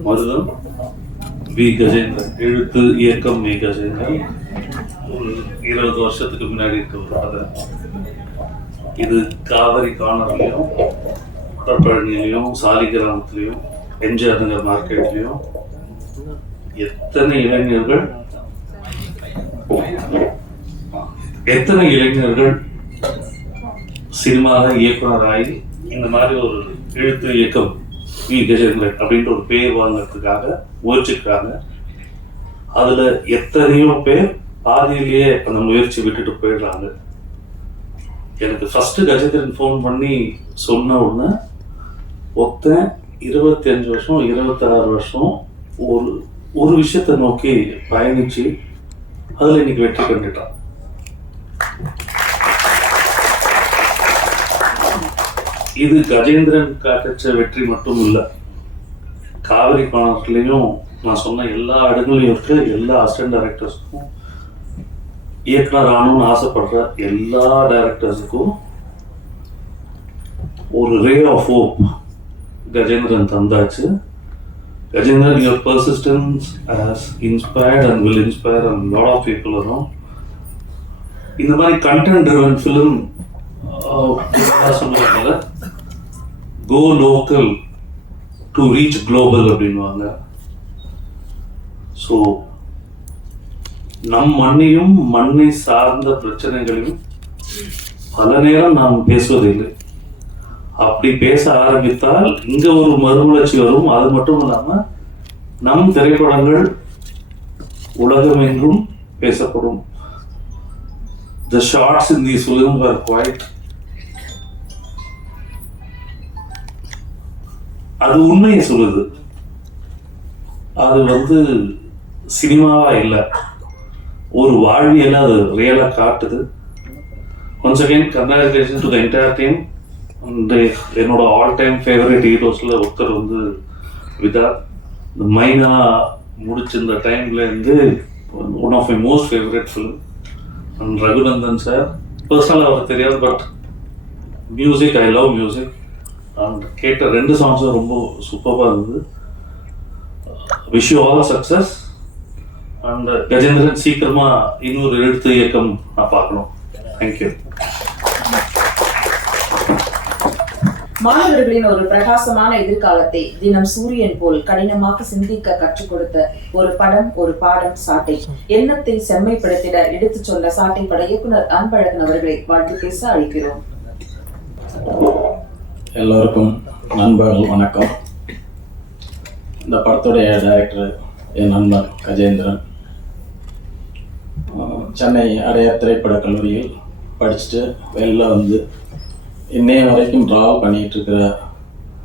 மருதம் வி கஜேந்திரன், எழுத்து இயக்கம் வி கஜேந்திரன். ஒரு 20 வருஷத்துக்கு முன்னாடி இருக்க ஒரு கதை இது. காவிரி கார்னர்லையும், வடபழனிலையும், சாலிகிராமத்திலையும், எம்ஜிஆர் நகர் மார்க்கெட்லையும் எத்தனை இளைஞர்கள் சினிமாவில் இயக்குனராகி இந்த மாதிரி ஒரு எழுத்து இயக்கம் வி கஜேந்திரன் அப்படின்ற ஒரு பேர் வாங்கிறதுக்காக முயற்சிக்கிறாங்க. அதுல எத்தனையோ பேர் பாதியிலேயே அந்த முயற்சி விட்டுட்டு போயிடுறாங்க. எனக்கு ஃபர்ஸ்ட் கஜேந்திரன் ஃபோன் பண்ணி சொன்ன உடனே ஒருத்தன் 25 வருஷம் 26 வருஷம் ஒரு விஷயத்தை நோக்கி பயணிச்சு அதுல இன்னைக்கு வெற்றி கண்டுட்டான். இது கஜேந்திரன் கிடைச்ச வெற்றி மட்டும் இல்லை, காவிரி கார்னர்லையும் நான் சொன்ன எல்லா இடங்களையும் இருக்கு. எல்லா அசிஸ்டன்ட் டைரக்டர்ஸுக்கும், இயக்குனர் ஆகணும்னு ஆசைப்படுற எல்லா டைரக்டர்ஸுக்கும் ஒரு ரே ஆஃப் ஹோப் கஜேந்திரன் தந்தாச்சு. Gajendran, your persistence has inspired and will inspire a lot of people around. இந்த மாதிரி கண்டென்ட் ட்ரிவன் ஃபிலிம் சொல்லுவாங்கல்ல, கோ லோக்கல் டு ரீச் குளோபல் அப்படின்வாங்க. ஸோ நம் மண்ணையும் மண்ணை சார்ந்த பிரச்சனைகளையும் பல நேரம் நாம் பேசுவதில்லை. அப்படி பேச ஆரம்பித்தால் இங்க ஒரு மறுமலர்ச்சி வரும். அது மட்டும் இல்லாம நம் திரைப்படங்கள் உலகமெங்கும் பேசப்படும். The shots in these films were quite, அது உண்மையை சொல்லுது. அது சினிமாவா இல்லை, ஒரு வாழ்வியல அது ரியலா காட்டுது. Once again, congratulations to the entire team. என்னோட ஆல் டைம் ஃபேவரட் ஹீரோஸில் ஒருத்தர் விதார்த். இந்த மைனா முடிச்ச இந்த டைம்லேருந்து one of my most favourite film. And Raghunandan sir, பர்சனலாக அவருக்கு தெரியாது, but music, I love music. And கேட்ட 2 சாங்ஸும் ரொம்ப சூப்பராக இருந்தது. Wish you all success. And Gajendran சீக்கிரமாக இன்னொரு எழுத்து இயக்கம் நான் பார்க்கணும். தேங்க்யூ. மாணவர்களின் ஒரு பிரகாசமான எதிர்காலத்தை தினம் சூரியன் போல் கடினமாக சிந்திக்க கற்றுக் கொடுத்த ஒரு படம், ஒரு பாடம், சாட்டை. எண்ணத்தை செம்மைப்படுத்திட எடுத்துச் சொன்ன சாட்டை பட இயக்குனர் அன்பழகன் அவர்களை வாழ்த்து பேச அழைக்கிறோம். எல்லோருக்கும் நண்பர்கள் வணக்கம். இந்த படத்துடைய டைரக்டர் என் நண்பர் கஜேந்திரன். சென்னை அடையார் திரைப்படக் கல்லூரியில் படிச்சுட்டு வெளில வந்து இன்னைய வரைக்கும் ட்ராவல் பண்ணிகிட்டு இருக்கிற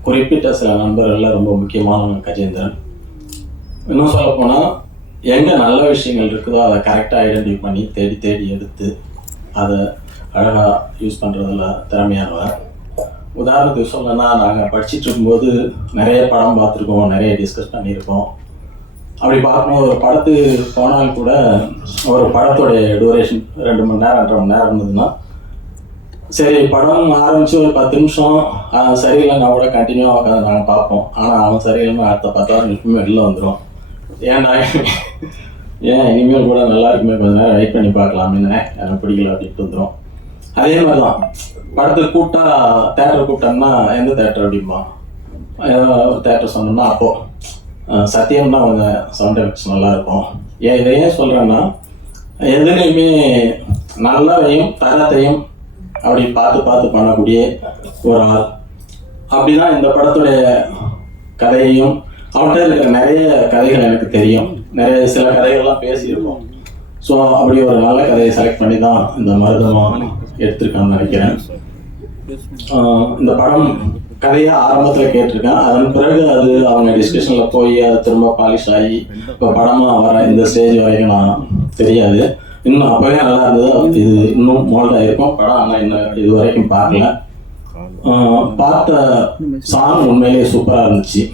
குறிப்பிட்ட சில நண்பர்களில் ரொம்ப முக்கியமானவங்க கஜேந்திரன். இன்னும் சொல்லப்போனால் எங்கே நல்ல விஷயங்கள் இருக்குதோ அதை கரெக்டாக ஐடென்டிஃபை பண்ணி தேடி தேடி எடுத்து அதை அழகாக யூஸ் பண்ணுறதுல திறமையானவர். உதாரணத்துக்கு சொல்லணும்னா, நாங்கள் படிச்சுட்டு இருக்கும்போது நிறைய படம் பார்த்துருக்கோம், நிறைய டிஸ்கஸ் பண்ணியிருக்கோம். அப்படி பார்க்கும்போது ஒரு படத்துக்கு போனால் கூட ஒரு படத்தோடைய டூரேஷன் 2 மணி நேரம் 2.5 மணி நேரம் இருந்ததுன்னா, சரி படம் ஆரம்பித்து ஒரு 10 நிமிஷம் சரியில்லைன்னா கூட கண்டினியூவாக உட்காந்து நாங்கள் பார்ப்போம். ஆனால் அவன் சரியில்லைன்னா அடுத்த 10 நிமிஷமே வெளில வந்துடும். ஏன் இனிமேல் கூட நல்லா இருக்குமே, கொஞ்சம் நேரம் வெயிட் பண்ணி பார்க்கலாம், என்ன எனக்கு பிடிக்கல அப்படின்ட்டு வந்துடும். அதே மாதிரி தான் படத்துக்கு கூப்பிட்டா, தேட்டர் கூப்பிட்டோம்னா எந்த தேட்டர் அப்படிம்பா, ஒரு தேட்டர் சொன்னோம்னா அப்போது சத்தியம்னா கொஞ்சம் சவுண்ட் எஃபெக்ட்ஸ் நல்லாயிருக்கும். இதை ஏன் சொல்கிறேன்னா, எதுலேயுமே நல்லதையும் தரத்தையும் அப்படி பார்த்து பார்த்து பண்ணக்கூடிய ஒரு ஆள். அப்படிதான் இந்த படத்துடைய கதையையும், அவன்கிட்ட இருக்கிற நிறைய கதைகள் எனக்கு தெரியும், நிறைய சில கதைகள்லாம் பேசியிருக்கோம். ஸோ அப்படி ஒரு நல்ல கதையை செலக்ட் பண்ணி தான் இந்த மருதமாக எடுத்திருக்கான்னு நினைக்கிறேன். இந்த படம் கதையாக ஆரம்பத்தில் கேட்டிருக்கேன், அதன் பிறகு அது அவங்க டிஸ்கஷனில் போய் அது திரும்ப பாலிஷ் ஆகி இப்போ படமாக வர இந்த ஸ்டேஜ் வரைக்கும் நான் தெரியாது. இன்னும் அப்போவே நல்லா இருந்தது, இது இன்னும் மோல்டாக இருக்கும் படம். ஆனால் இன்னும் இது வரைக்கும் பார்க்கல. பார்த்த சாங் உண்மையிலேயே சூப்பராக இருந்துச்சு.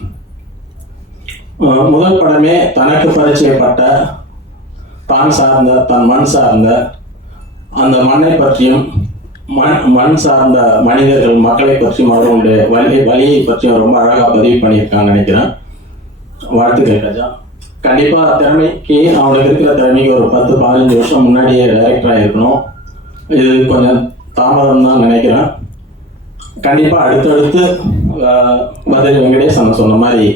முதல் படமே தனக்கு பரிச்சயப்பட்ட, தான் சார்ந்த, தன் மண் சார்ந்த அந்த மண்ணை பற்றியும் மண் சார்ந்த மனிதர்கள், மக்களை பற்றியும், அவர்களுடைய வழியை பற்றியும் ரொம்ப அழகாக பதிவு பண்ணியிருக்கான்னு நினைக்கிறேன். வாழ்த்துக்கள் கஜா. கண்டிப்பாக திறமைக்கு, அவனுக்கு இருக்கிற திறமைக்கு ஒரு 10-15 வருஷம் முன்னாடியே டைரக்டராக இருக்கணும். இது கொஞ்சம் தாமதம் தான் நினைக்கிறேன். கண்டிப்பாக அடுத்தடுத்து பத்ரி வெங்கடேசன் சொன்ன மாதிரி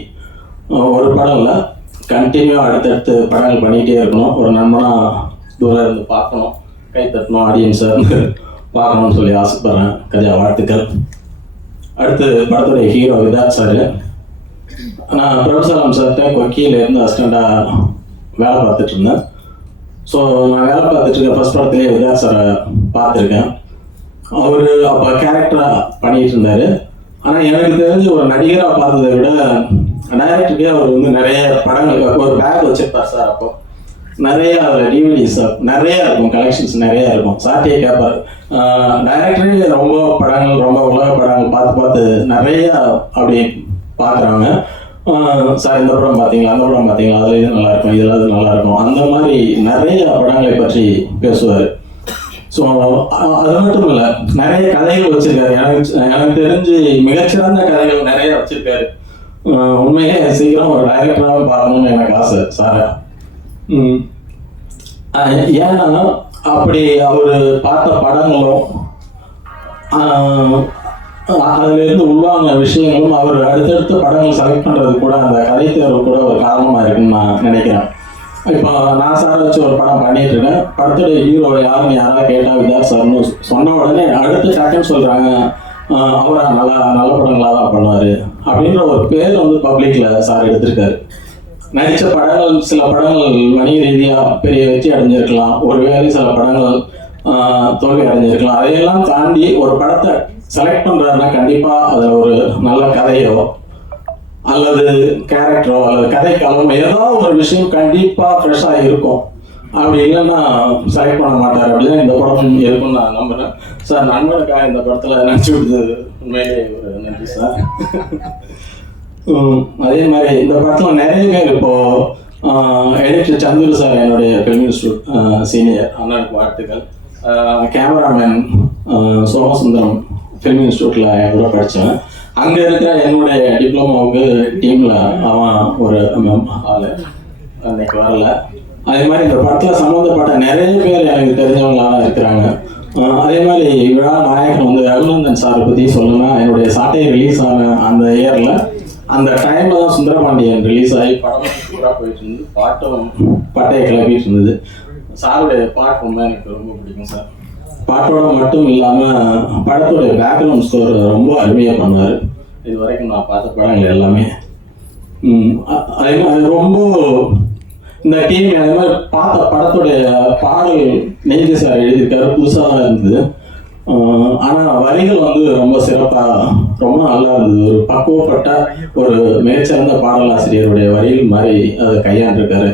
ஒரு படம் இல்லை, கண்டினியூவாக அடுத்தடுத்து படங்கள் பண்ணிகிட்டே இருக்கணும். ஒரு நண்பனாக தூரம் இருந்து பார்க்கணும், கை தட்டணும், ஆடியன்ஸை இருந்து பார்க்கணும்னு சொல்லி ஆசைப்படுறேன். கஜா, வாழ்த்துக்கள். அடுத்து படத்துடைய ஹீரோ விதாத் சார். நான் பிரபுசாலம் சார்கிட்ட கொக்கியிலேருந்து அசிஸ்டண்ட்டாக வேலை பார்த்துட்டு இருந்தேன். ஸோ நான் வேலை பார்த்துட்டு இருக்க ஃபர்ஸ்ட் படத்துலேயே விதாத் சாரை பார்த்துருக்கேன். அவர் அப்போ கேரக்டராக பண்ணிகிட்டு இருந்தார். ஆனால் எனக்கு தெரிஞ்சு ஒரு நடிகராக பார்த்ததை விட டைரக்டருக்கே அவர் வந்து நிறைய படங்கள், ஒரு பேக் வச்சுருப்பார் சார். அப்போ நிறைய அதில் டிவிடிஸ் நிறையா இருக்கும், கலெக்ஷன்ஸ் நிறையா இருக்கும். சார்ட்டியே கேட்பார். டைரக்டரே ரொம்ப படங்கள், ரொம்ப உலக படங்கள் பார்த்து நிறையா அப்படி பார்க்குறாங்க. சார் இந்த படம் பார்த்தீங்களா, அந்த படம் பார்த்தீங்களா, அதில் இது நல்லாயிருக்கும், இதில் அது நல்லாயிருக்கும், அந்த மாதிரி நிறைய படங்களை பற்றி பேசுவார். ஸோ அது மட்டும் இல்லை, நிறைய கதைகள் வச்சுருக்காரு. எனக்கு தெரிஞ்சு மிகச்சிறந்த கதைகள் நிறைய வச்சுருக்காரு. உண்மையே சீக்கிரம் ஒரு டைரக்டராக பார்க்கணும்னு எனக்கு ஆசை சார். ஏன்னா அப்படி அவர் பார்த்த படங்களும் அதுலேருந்து உள்வாங்க விஷயங்களும் அவர் அடுத்தடுத்த படங்கள் செலக்ட் பண்ணுறது கூட அந்த கதை தேர்வு கூட ஒரு காரணமாக இருக்குன்னு நான் நினைக்கிறேன். இப்போ நான் சாரை வச்சு ஒரு படம் பண்ணிட்டு இருக்கேன். படத்துடைய ஹீரோ யாருன்னு யாராவது கேட்டால் விதாத் சார்னு சொன்ன உடனே அடுத்த டக்குன்னு சொல்கிறாங்க, அவரை நல்ல படங்களாக தான் பண்ணுவார் அப்படின்ற ஒரு பேர் வந்து பப்ளிக்கில் சார் எடுத்திருக்காரு. நடித்த படங்கள், சில படங்கள் வணிக ரீதியாக பெரிய வெற்றி அடைஞ்சிருக்கலாம், ஒருவேளை சில படங்கள் தோல்வி அடைஞ்சிருக்கலாம். அதையெல்லாம் தாண்டி ஒரு படத்தை செலக்ட் பண்ணுறாருன்னா கண்டிப்பாக அது ஒரு நல்ல கதையோ அல்லது கேரக்டரோ அல்லது கதைக்களமோ ஏதாவது ஒரு விஷயம் கண்டிப்பாக ஃப்ரெஷ்ஷாக இருக்கும். அப்படி இல்லைன்னா செலக்ட் பண்ண மாட்டார். அப்படிதான் இந்த படம் இருக்கும்னு நான் நம்புகிறேன். சார், நண்பனுக்காக இந்த படத்தில் நினச்சி விடுறது உண்மையிலே ஒரு நன்றி சார். அதே மாதிரி இந்த படத்தில் நிறைய பேர் இப்போது எடிட்டர் சந்துரு சார், என்னுடைய ஃபிலிம் இன்ஸ்டியூட் சீனியர், அண்ணனுக்கு வாழ்த்துக்கள். கேமராமேன் சோமசுந்தரம் ஃபிலிம் இன்ஸ்டியூட்டில் என் கூட படித்தேன். அங்கே இருக்கிற என்னுடைய டிப்ளமோவுக்கு டீமில் அவன் ஒரு ஆள் அன்னைக்கு வரல. அதே மாதிரி இந்த படத்தில் சம்மந்தப்பட்ட நிறைய பேர் எனக்கு தெரிஞ்சவங்களாக இருக்கிறாங்க. அதே மாதிரி விழா நாயகன் வந்து ரகுநந்தன் சாரை பற்றி சொல்லணும்னா, என்னுடைய சாட்டை ரிலீஸ் ஆன அந்த இயரில் அந்த டைமில் தான் சுந்தரபாண்டியன் ரிலீஸ் ஆகி படம் சூப்பராக போயிட்டு இருந்தது, பாட்டும் பட்டையை கிளப்பிட்டு இருந்தது. சாருடைய பாட்டு ரொம்ப எனக்கு ரொம்ப பிடிக்கும் சார். பாட்டோட மட்டும் இல்லாமல் படத்தோடைய பேக்ரவுண்ட் ஸ்கோர் ரொம்ப அருமையாக பண்ணார். இது வரைக்கும் நான் பார்த்த படங்கள் எல்லாமே அதே மாதிரி ரொம்ப இந்த டீம் அதே மாதிரி பார்த்த படத்துடைய பாடல் நெஞ்சு சார் எழுதியிருக்காரு, புதுசாக தான் இருந்தது. ஆனால் வரிகள் வந்து ரொம்ப சிறப்பாக ரொம்ப நல்லா இருந்தது. ஒரு பக்குவப்பட்ட ஒரு மிகச்சிறந்த பாடலாசிரியருடைய வரிகள் மாதிரி அதை கையாண்டிருக்காரு.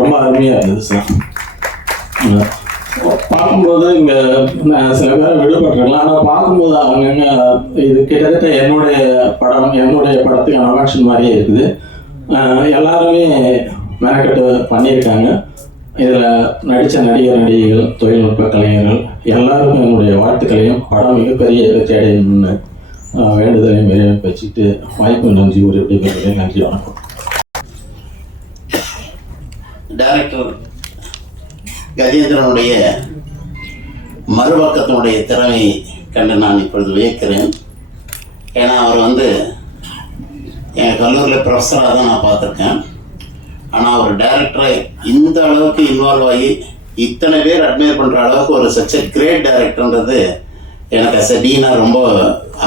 ரொம்ப அருமையாக இருந்தது சார். பார்க்கும்போது இங்கே சில பேரை விடுபட்டுருக்கலாம், ஆனால் பார்க்கும்போது அவங்கங்க இது கிட்டத்தட்ட என்னுடைய படத்துக்கு அனவாக்ஷன் மாதிரியே இருக்குது. எல்லாருமே மெனக்கட்டு பண்ணியிருக்காங்க. இதில் நடித்த நடிகர்கள், தொழில்நுட்ப கலைஞர்கள் எல்லாருக்கும் என்னுடைய வாழ்த்துக்களையும் படம் மிகப்பெரிய வெற்றி அடையணும்னு வேண்டுதலையும் நிறைவேற்றி வச்சுக்கிட்டு வாய்ப்பு நன்றி ஒரு விடைபெறுகிறேன். நன்றி, வணக்கம். டைரக்டர் கஜேந்திரனுடைய மறுபக்கத்தினுடைய திறமையை கண்டு நான் இப்பொழுது வியக்கிறேன். ஏன்னா அவர் வந்து எங்கள் கல்லூரியில் ப்ரொஃபஸராக தான் நான் பார்த்துருக்கேன். ஆனால் அவர் டைரக்டரை இந்த அளவுக்கு இன்வால்வ் ஆகி இத்தனை பேர் அட்மையர் பண்ணுற அளவுக்கு ஒரு சச் எ கிரேட் டைரக்டர்ன்றது எனக்கு அஸ் எ டீனாக ரொம்ப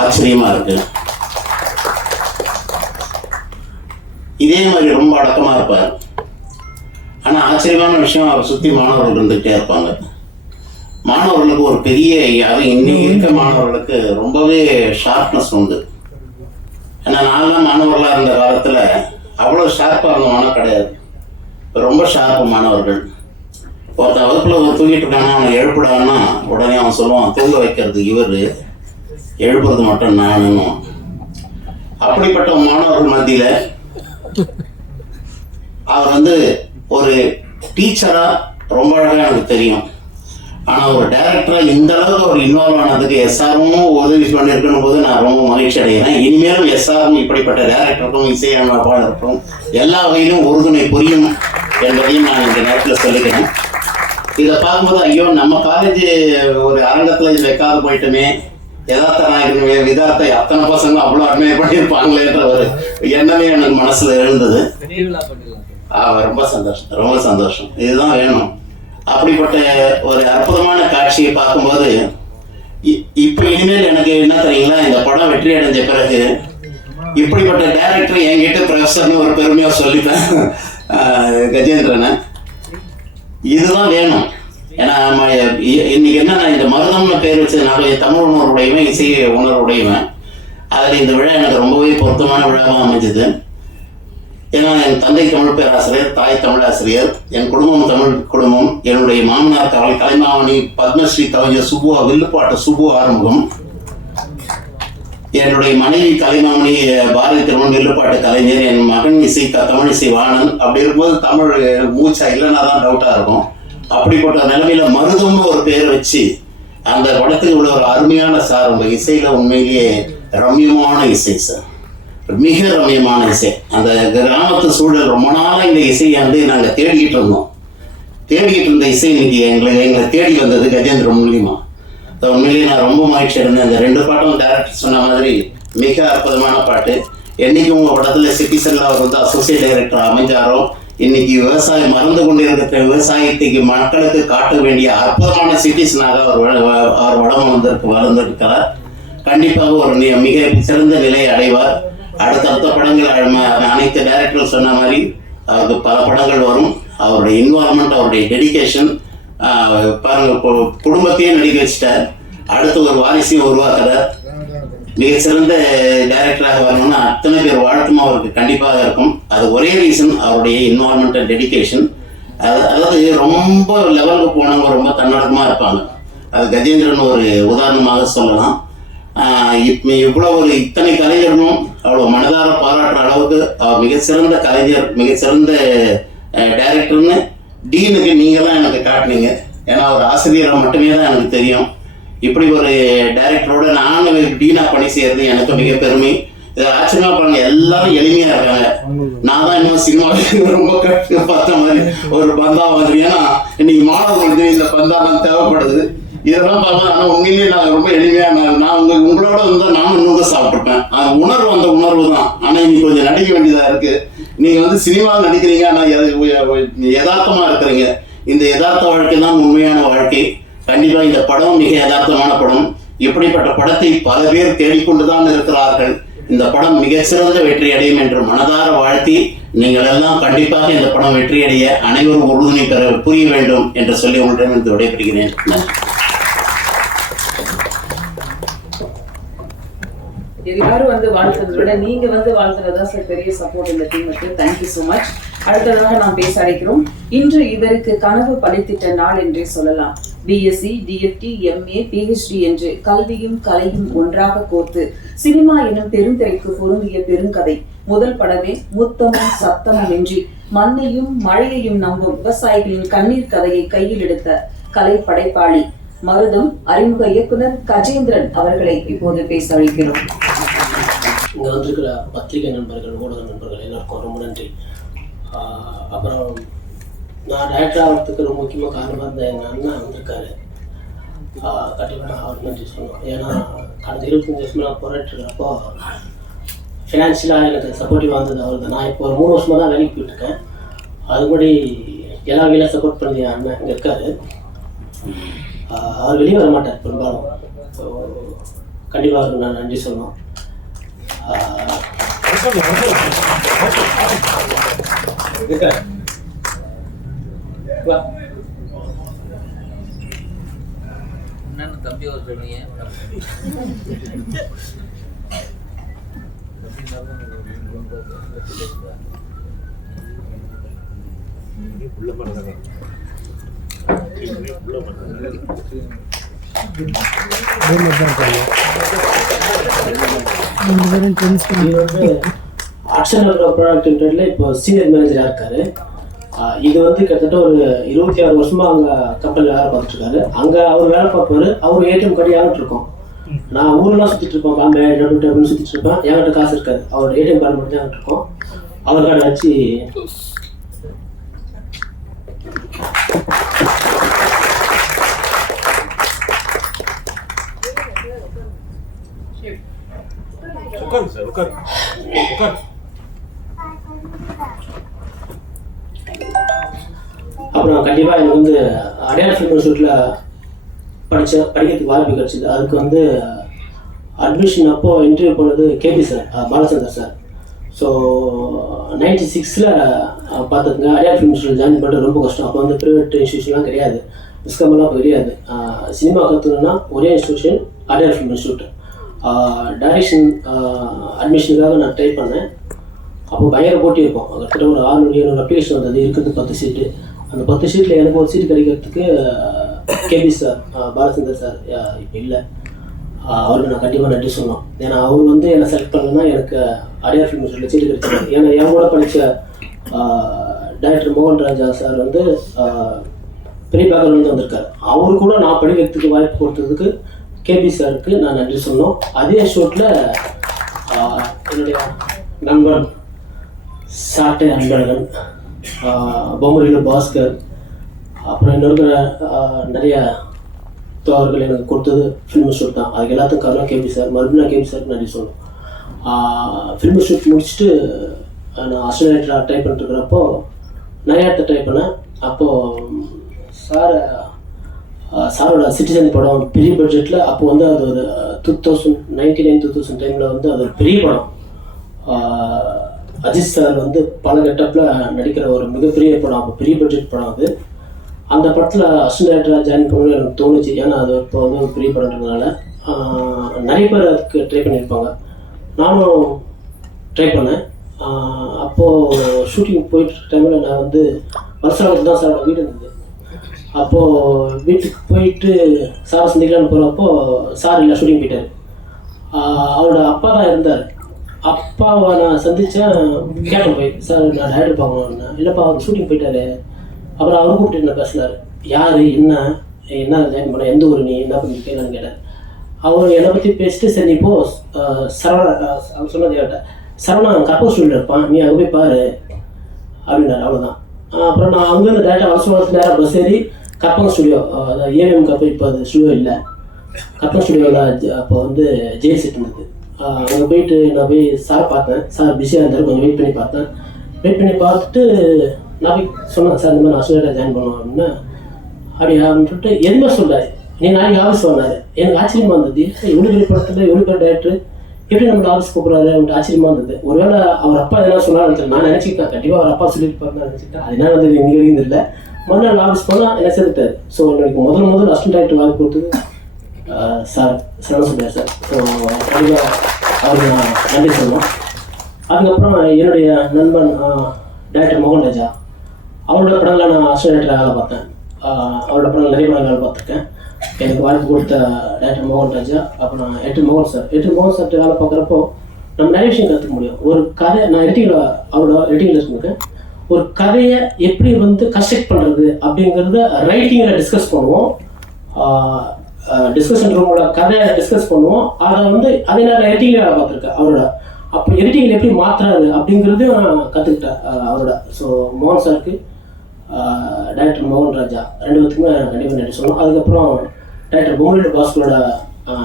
ஆச்சரியமாக இருக்குது. இதே மாதிரி ரொம்ப அடக்கமாக இருப்பார். ஆனால் ஆச்சரியமான விஷயம், அவர் சுற்றி மாணவர்கள் இருந்துகிட்டே இருப்பாங்க. மாணவர்களுக்கு ஒரு பெரிய, அது இன்னைக்கு இருக்க மாணவர்களுக்கு ரொம்பவே ஷார்ப்னஸ் உண்டு. ஏன்னா நான்லாம் மாணவர்களாக இருந்த காலத்தில் அவ்வளோ ஷார்ப்பாக இருந்தவனா கிடையாது. இப்போ ரொம்ப ஷார்ப்பு மாணவர்கள். ஒருத்தன் வகுப்பில் ஒரு தூங்கிட்டு இருக்கானா, அவனை எழுப்பிடான்னா உடனே அவன் சொல்லுவான், தூங்க வைக்கிறது இவர், எழுப்புறது மட்டும் நானும். அப்படிப்பட்ட மாணவர்கள் மத்தியில் அவர் வந்து ஒரு டீச்சராக ரொம்ப அழகாக எனக்கு தெரியும். ஆனால் ஒரு டைரக்டராக இந்த அளவுக்கு அவர் இன்வால்வ் ஆனதுக்கு எஸ்ஆரும் உதவி பண்ணியிருக்கணும் போது நான் ரொம்ப மகிழ்ச்சி அடைகிறேன். இனிமேலும் எஸ்ஆரும் இப்படிப்பட்ட டைரக்டருக்கும் இசையமைப்பாளருக்கும் எல்லா வகையிலும் உறுதுணை புரியும் என்பதையும் நான் இந்த நேரத்தில் சொல்லிக்கிறேன். இதை பார்க்கும்போது ஐயோ நம்ம காலேஜ் ஒரு அரங்கத்தில் இது வைக்காத போயிட்டுமே, யதார்த்த நாயகனுமே விதார்த்த அத்தனை பசங்க அவ்வளோ அருமையாக பண்ணியிருப்பாங்களேன்ற ஒரு எண்ணமே எனக்கு மனசில் எழுந்தது. ரொம்ப சந்தோஷம், ரொம்ப சந்தோஷம். இதுதான் வேணும். அப்படிப்பட்ட ஒரு அற்புதமான காட்சியை பார்க்கும்போது இப்போ இனிமேல் எனக்கு என்ன தெரியுங்களா, இந்த படம் வெற்றி அடைஞ்ச பிறகு இப்படிப்பட்ட டைரக்டர் என்கிட்ட ப்ரொஃபஸர்னு ஒரு பெருமையாக சொல்லிட்டேன் கஜேந்திரனை. இதுதான் வேணும். ஏன்னா இன்னைக்கு என்னன்னா, இந்த மருதம்னு பேர் வச்சதுனால தமிழ் உணர்வுடையவன், இசை உணர்வுடையவன். அதில் இந்த விழா எனக்கு ரொம்பவே பொருத்தமான விழாவாக அமைஞ்சது. ஏன்னா என் தந்தை தமிழ் பேராசிரியர், தாய் தமிழ் ஆசிரியர், என் குடும்பம் தமிழ் குடும்பம். என்னுடைய மாமனார் கலைமாமணி பத்மஸ்ரீ கவிஞர் சுபுவா வில்லுப்பாட்டு சுபு ஆறுமுகம். என்னுடைய மனைவி கலைமாமணி பாரதி திருமணம் வில்லுப்பாட்டு கலைஞர். என் மகன் இசை தமிழ் இசை வாணன். அப்படி இருக்கும்போது தமிழ் மூச்சா இல்லைன்னா தான் டவுட்டாக இருக்கும். அப்படிப்பட்ட நிலைமையில மருதம்னு ஒரு பேரை வச்சு அந்த படத்துக்கு உள்ள ஒரு அருமையான சார். உங்கள் இசையில் உண்மையிலேயே ரம்யமான இசை சார், மிக ரம்யமான இசை. அந்த கிராமத்து சூழல் ரொம்ப நாளாக இந்த இசையை வந்து நாங்கள் தேடிக்கிட்டு இருந்த இசை இன்னைக்கு எங்களை தேடி வந்தது கஜேந்திரன் மூலியமா. உண்மையிலேயே நான் ரொம்ப மகிழ்ச்சி இருந்தேன். அந்த 2 பாட்டும் டைரக்டர் சொன்ன மாதிரி மிக அற்புதமான பாட்டு. என்னைக்கு உங்கள் படத்தில் சிட்டிசனில் அவர் வந்து அசோசியேட் டைரக்டர் அமைஞ்சாரோ, இன்னைக்கு விவசாயம் மறந்து கொண்டு இருக்கிற விவசாயத்துக்கு மக்களுக்கு காட்ட வேண்டிய அற்புதமான சிட்டிசனாக அவர் வளர்ந்திருக்கிறார். கண்டிப்பாக ஒரு மிக சிறந்த நிலையை அடைவார். அடுத்தடுத்த படங்கள் அனைத்து டைரக்டர்கள் சொன்ன மாதிரி அவருக்கு பல படங்கள் வரும். அவருடைய இன்வால்மெண்ட், அவருடைய டெடிக்கேஷன் பாருங்க, குடும்பத்தையே நடிக்க வச்சுட்டார். அடுத்து ஒரு வாரிசையும் உருவாக்குறார். மிகச்சிறந்த டைரக்டராக வரணும்னு அத்தனை பேர் வாழ்த்தும் அவருக்கு கண்டிப்பாக இருக்கும். அது ஒரே ரீசன், அவருடைய இன்வால்மெண்ட் அண்ட் டெடிக்கேஷன். அதாவது ரொம்ப லெவலுக்கு போனவங்க ரொம்ப தன்னடக்கமாக இருப்பாங்க. அது கஜேந்திரன் ஒரு உதாரணமாக சொல்லலாம். இப்போ இவ்வளோ ஒரு இத்தனை கலைஞர்களும் அவ்வளோ மனதார பாராட்டுற அளவுக்கு அவர் மிகச்சிறந்த கலைஞர், மிகச்சிறந்த டைரக்டர்னு டீனுக்கு நீங்கள் தான் எனக்கு காட்டினீங்க. ஏன்னா ஒரு ஆசிரியரை மட்டுமே தான் எனக்கு தெரியும். இப்படி ஒரு டைரக்டரோட நானும் டீனாக பணி செய்கிறது எனக்கு மிக பெருமை. இதை ஆச்சரியமா பாருங்க, எல்லாரும் எளிமையாக இருக்காங்க. நான் தான் இன்னும் சினிமாவில் ரொம்ப கட்டு பார்த்த மாதிரி ஒரு பந்தா மாதிரி. ஏன்னா இன்னைக்கு மாணவர்களுக்கு இந்த பந்தாலாம் தேவைப்படுது. இதெல்லாம் பார்க்கலாம். ஆனால் உண்மையிலேயே நான் ரொம்ப எளிமையாக நான் உங்களோட இருந்தால் நானும் இன்னும் சாப்பிட்ருப்பேன். அந்த உணர்வு அந்த உணர்வு தான். ஆனால் இன்னைக்கு கொஞ்சம் நடிக்க வேண்டியதாக இருக்குது. நீங்கள் வந்து சினிமாவில் நடிக்கிறீங்க, ஆனால் யதார்த்தமாக இருக்கிறீங்க. இந்த யதார்த்த வாழ்க்கை தான் உண்மையான வாழ்க்கை. கண்டிப்பாக இந்த படம் மிக யதார்த்தமான படம். இப்படிப்பட்ட படத்தை பல பேர் தேடிக்கொண்டுதான் இருக்கிறார்கள். இந்த படம் மிகச்சிறந்த வெற்றி அடையும் என்று மனதார வாழ்த்தி, நீங்கள் எல்லாம் கண்டிப்பாக இந்த படம் வெற்றியடைய அனைவரும் உறுதுணை பெற புரிய வேண்டும் என்று சொல்லி உங்களிடமிருந்து விடைபெறுகிறேன். நன்றி. எல்லாரும் வந்து வாழ்த்துறதை விட நீங்க வந்து வாழ்த்துறதா சார் பெரிய சப்போர்ட் இந்த டீமுக்கு. Thank you so much. அடுத்ததாக நாம் பேச அழைக்கிறோம். இன்று இவருக்கு கனவு பலித்திட்ட நாள் என்றே சொல்லலாம். பிஎஸ்சி, டிஎஃப்டி, எம்ஏ, பிஹெச்டி என்று கல்வியும் கலையும் ஒன்றாக கோர்த்து சினிமா எனும் பெருந்திரைக்கு பொருந்திய பெருங்கதை. முதல் படமே முத்தமும் சத்தமும் இன்றி மண்ணையும் மழையையும் நம்பும் விவசாயிகளின் கண்ணீர் கதையை கையில் எடுத்த கலை படைப்பாளி மருதம் அறிமுக இயக்குனர் கஜேந்திரன் அவர்களை இப்போது பேச அழைக்கிறோம். இங்கே வந்திருக்கிற பத்திரிகை நண்பர்கள், ஊடக நண்பர்கள் எல்லாருக்கும் ரொம்ப நன்றி. அப்புறம் நான் டைரக்டர் ஆகிறதுக்கு ரொம்ப முக்கியமாக காரணமாக இருந்த எங்கள் அண்ணன் வந்திருக்காரு. கண்டிப்பாக நான் அவருக்கு நன்றி சொல்லணும். ஏன்னா கடந்த 25 வருஷமாக நான் போராட்டிருக்கிறப்போ ஃபினான்ஷியலாக எனக்கு சப்போர்ட்டிவாக இருந்தது அவர் தான். நான் இப்போ ஒரு 3 வருஷமாக தான் வேலைக்கு போயிட்டுருக்கேன். அதுபடி எல்லா வகையிலும் சப்போர்ட் பண்ணி என் அண்ணன் இங்கே இருக்காரு. அவர் வெளியே வர மாட்டார் பெரும்பாலும். கண்டிப்பாக அவருக்கு நான் நன்றி சொல்லணும். தம்பி ஒரு சொல்லுங்க. ஆக்ஷன் ப்ராடக்ட்ல இப்போ சீனியர் மேனேஜராக இருக்காரு. இது வந்து கிட்டத்தட்ட ஒரு 26 வருஷமா அங்கே கம்பெனியில் வேலை பார்த்துட்டு இருக்காரு. அங்கே அவர் வேலை பார்ப்பாரு. அவர் ஏடிஎம் கார்டு யார்கிட்ட இருக்கோம். நான் ஊரெல்லாம் சுற்றிட்டு இருப்பேன், பாம்பே டபுள் சுற்றிட்டு இருப்பேன். என்கிட்ட காசு இருக்காது. அவர் ஏடிஎம் கார்டு மட்டும் என்கிட்ட இருக்கும். அவர் கார்டை வச்சு அப்புறம் கண்டிப்பாக எனக்கு வந்து அடையாள ஃபிலிம் இன்ஸ்டியூட்டில் படிக்கிறதுக்கு வாய்ப்பு கிடச்சிது. அதுக்கு வந்து அட்மிஷன் அப்போது இன்டர்வியூ பண்ணது KB sir, Balachander sir. So 96ல் பார்த்துக்குங்க, அடையாள ஃபிலிம் இன்ஸ்டியூட்டில் ஜாயின் பண்ணுறது ரொம்ப கஷ்டம். அப்போ வந்து ப்ரைவேட் இன்ஸ்டியூஷன்லாம் கிடையாது, விஸ்கமெல்லாம் அப்போ கிடையாது. சினிமா கற்றுக்கணுன்னா ஒரே இன்ஸ்டியூஷன் அடையாள ஃபிலிம் இன்ஸ்டியூட். டைரக்ஷன் அட்மிஷனுக்காக நான் ட்ரை பண்ணேன். அப்போ பயங்கர போட்டி இருக்கும். கிட்டத்தட்ட ஒரு 600-700 அப்ளிகேஷன் வந்தது. இருக்குது 10 சீட்டு. அந்த 10 சீட்டில் எனக்கு ஒரு சீட்டு கிடைக்கிறதுக்கு கேபி சார், பாலச்சந்தர் சார் இப்போ இல்லை. அவருக்கு நான் கண்டிப்பாக நன்றி சொல்லணும். ஏன்னா அவர் வந்து என்னை செலக்ட் பண்ணலன்னா எனக்கு அடையாள ஃபிலிம் இன்ஸ்டியூட்டில் சீட்டு கிடைச்சிருக்காரு. ஏன்னா என் கூட படித்த டைரக்டர் மோகன் ராஜா சார் வந்து பெரிய பேக்கர்லேருந்து வந்திருக்காரு. அவரு கூட நான் படிக்கிறதுக்கு வாய்ப்பு கொடுத்ததுக்கு கேபி சாருக்கு நான் நன்றி சொன்னோம். அதே ஷூட்டில் என்னுடைய நண்பன் சாட்டை அன்பழகன், பொம்மரியில் பாஸ்கர், அப்புறம் இன்னொரு நிறைய தோழர்கள் எனக்கு கொடுத்தது ஃபில்ம் ஷூட் தான். அதுக்கு எல்லாத்துக்கும் காரணம் கேபி சார். மறுபடியும் நான் கேபி சாருக்கு நன்றி சொல்லணும். ஃபில்ம் ஷூட் முடிச்சுட்டு நான் அசிஸ்டன்ட் ட்ரை பண்ணிட்டுருக்கிறப்போ நிறையா இடத்த ட்ரை பண்ணேன். அப்போது சாரோட சிட்டிசன் படம் பெரிய பட்ஜெட்டில் அப்போ வந்து அது ஒரு 2099-2000 டைமில் வந்து அது ஒரு பெரிய படம். அஜித் சார் வந்து பல கெட்டப்பில் நடிக்கிற ஒரு மிகப்பெரிய படம். அப்போ பெரிய பட்ஜெட் படம் அது. அந்த படத்தில் அசிஸ்டன்ட் டைரக்டராக ஜாயின் பண்ணணும்னு எனக்கு தோணுச்சு. ஏன்னா அது இப்போ வந்து ஒரு பெரிய படம்ன்றதுனால நிறைய பேர் அதுக்கு ட்ரை பண்ணியிருப்பாங்க. நானும் ட்ரை பண்ணேன். அப்போது ஷூட்டிங் போயிட்டு டைமில் நான் வந்து வருஷத்துக்கு தான் சாரோட வீடு இருந்தது. அப்போது வீட்டுக்கு போயிட்டு சாரை சந்திக்கலான்னு போகிறப்போ சார் இல்லை, ஷூட்டிங் போயிட்டார். அவரோட அப்பா தான் இருந்தார். அப்பாவை நான் சந்தித்தேன். கேட்டேன் போய், சார் நான் டைரக்டர் பார்க்கணுன்னா. இல்லைப்பா அவர் ஷூட்டிங் போயிட்டாரு. அப்புறம் அவர் கூப்பிட்டு நான் பேசினார். யார், என்ன ஜாயின் பண்ண, எந்த ஊர், நீ என்ன பண்ணியிருக்கேன்னு கேட்டார். அவர் என்னை பற்றி பேசிட்டு, சரி நீ போ சரவணா, அவர் சொன்னது கேட்டேன், சரவணா கப்பல் ஸ்டூடியோவில் இருப்பான், நீ அங்கே போய் பாரு அப்படின்னாரு. அவ்வளோதான். அப்புறம் நான் அங்கேருந்து டேரக்டாக அவசரமாக நேராக பஸ் ஏறி கப்பல் ஸ்டுடியோ, அதாவது ஏவிஎம் கப்பல், இப்போ அது ஸ்டுடியோ இல்லை, கப்பல் ஸ்டுடியோவில் அப்போ வந்து ஜெயில் செட் இருந்தது. அங்கே போயிட்டு நான் போய் சார் பார்த்தேன். சார் பிஸியாக இருந்தார். கொஞ்சம் வெயிட் பண்ணி பார்த்தேன். வெயிட் பண்ணி பார்த்துட்டு நான் போய் சொன்னேன், சார் இந்த மாதிரி நான் அசிஸ்டண்டாக ஜாயின் பண்ணுவேன் அப்படின்னா. அப்படியா அப்படின்னு சொல்லிட்டு எதுவுமே சொல்கிறாரு. நீ நாளைக்கு ஆஃபீஸ் வந்தார். எனக்கு ஆச்சரியமாக இருந்தது, இவ்வளோ பெரிய படத்தில் இவ்வளோ பெரிய டேரக்டர் எப்படி நம்மளை ஆஃபீஸ் கூப்பிட்றாரு அப்படின்ட்டு ஆச்சரியமாக இருந்தது. ஒருவேளை அவர் அப்பா எதனா சொன்னாலும் நான் நினச்சிக்கிட்டேன், கண்டிப்பாக அவர் அப்பா சொல்லியிருப்பாருன்னு நினச்சிக்கிட்டேன். அது என்ன வந்து எங்கே வரைக்கும் இல்லை. மறுநாள் ஆஃபீஸ் போனால் என்ன சேர்த்துட்டார். ஸோ எனக்கு முதல் அசிஸ்டன்ட் டைரக்டர் வாங்கி கொடுத்தது சார் சரவணசுந்தர் சார். ஸோ கண்டிப்பாக அவருக்கு நான் நன்றி சொல்லணும். அதுக்கப்புறம் என்னுடைய நண்பன் டைரக்டர் மோகன் ராஜா, அவரோட படங்களை நான் அசிஸ்டன்ட் டைரக்டராக வேலை பார்த்தேன். அவரோட படங்கள் நிறைய படங்கள் வேலை பார்த்துருக்கேன். எனக்கு வாய்ப்பு கொடுத்த டைரக்டர் மோகன் ராஜா, அப்புறம் எட்டு மோகன் சார்ட்டு வேலை பார்க்குறப்போ நம்ம நிறைய விஷயம் கற்றுக்க முடியும். ஒரு கதை நான் அவரோட எடிட்டிங்கில் இருக்கேன். ஒரு கதையை எப்படி வந்து கன்ஸ்ட்ரக்ட் பண்ணுறது அப்படிங்கிறத ரைட்டிங்கில் டிஸ்கஸ் பண்ணுவோம். டிஸ்கஷன் ரூமோட கதையை டிஸ்கஸ் பண்ணுவோம். அதை வந்து அதே நேரம் எடிட்டிங்கில் வேலை பார்த்துருக்கேன் அவரோட. அப்போ எடிட்டிங்கில் எப்படி மாற்றுறாரு அப்படிங்கிறதையும் நான் கற்றுக்கிட்டேன் அவரோட. ஸோ மோகன் சாருக்கு, டைரக்டர் மோகன் ராஜா ரெண்டு பேத்துக்குமே கண்டிப்பாக நன்றி சொல்லணும். அதுக்கப்புறம் டைரக்டர் பொங்கல் பாஸ்கரோட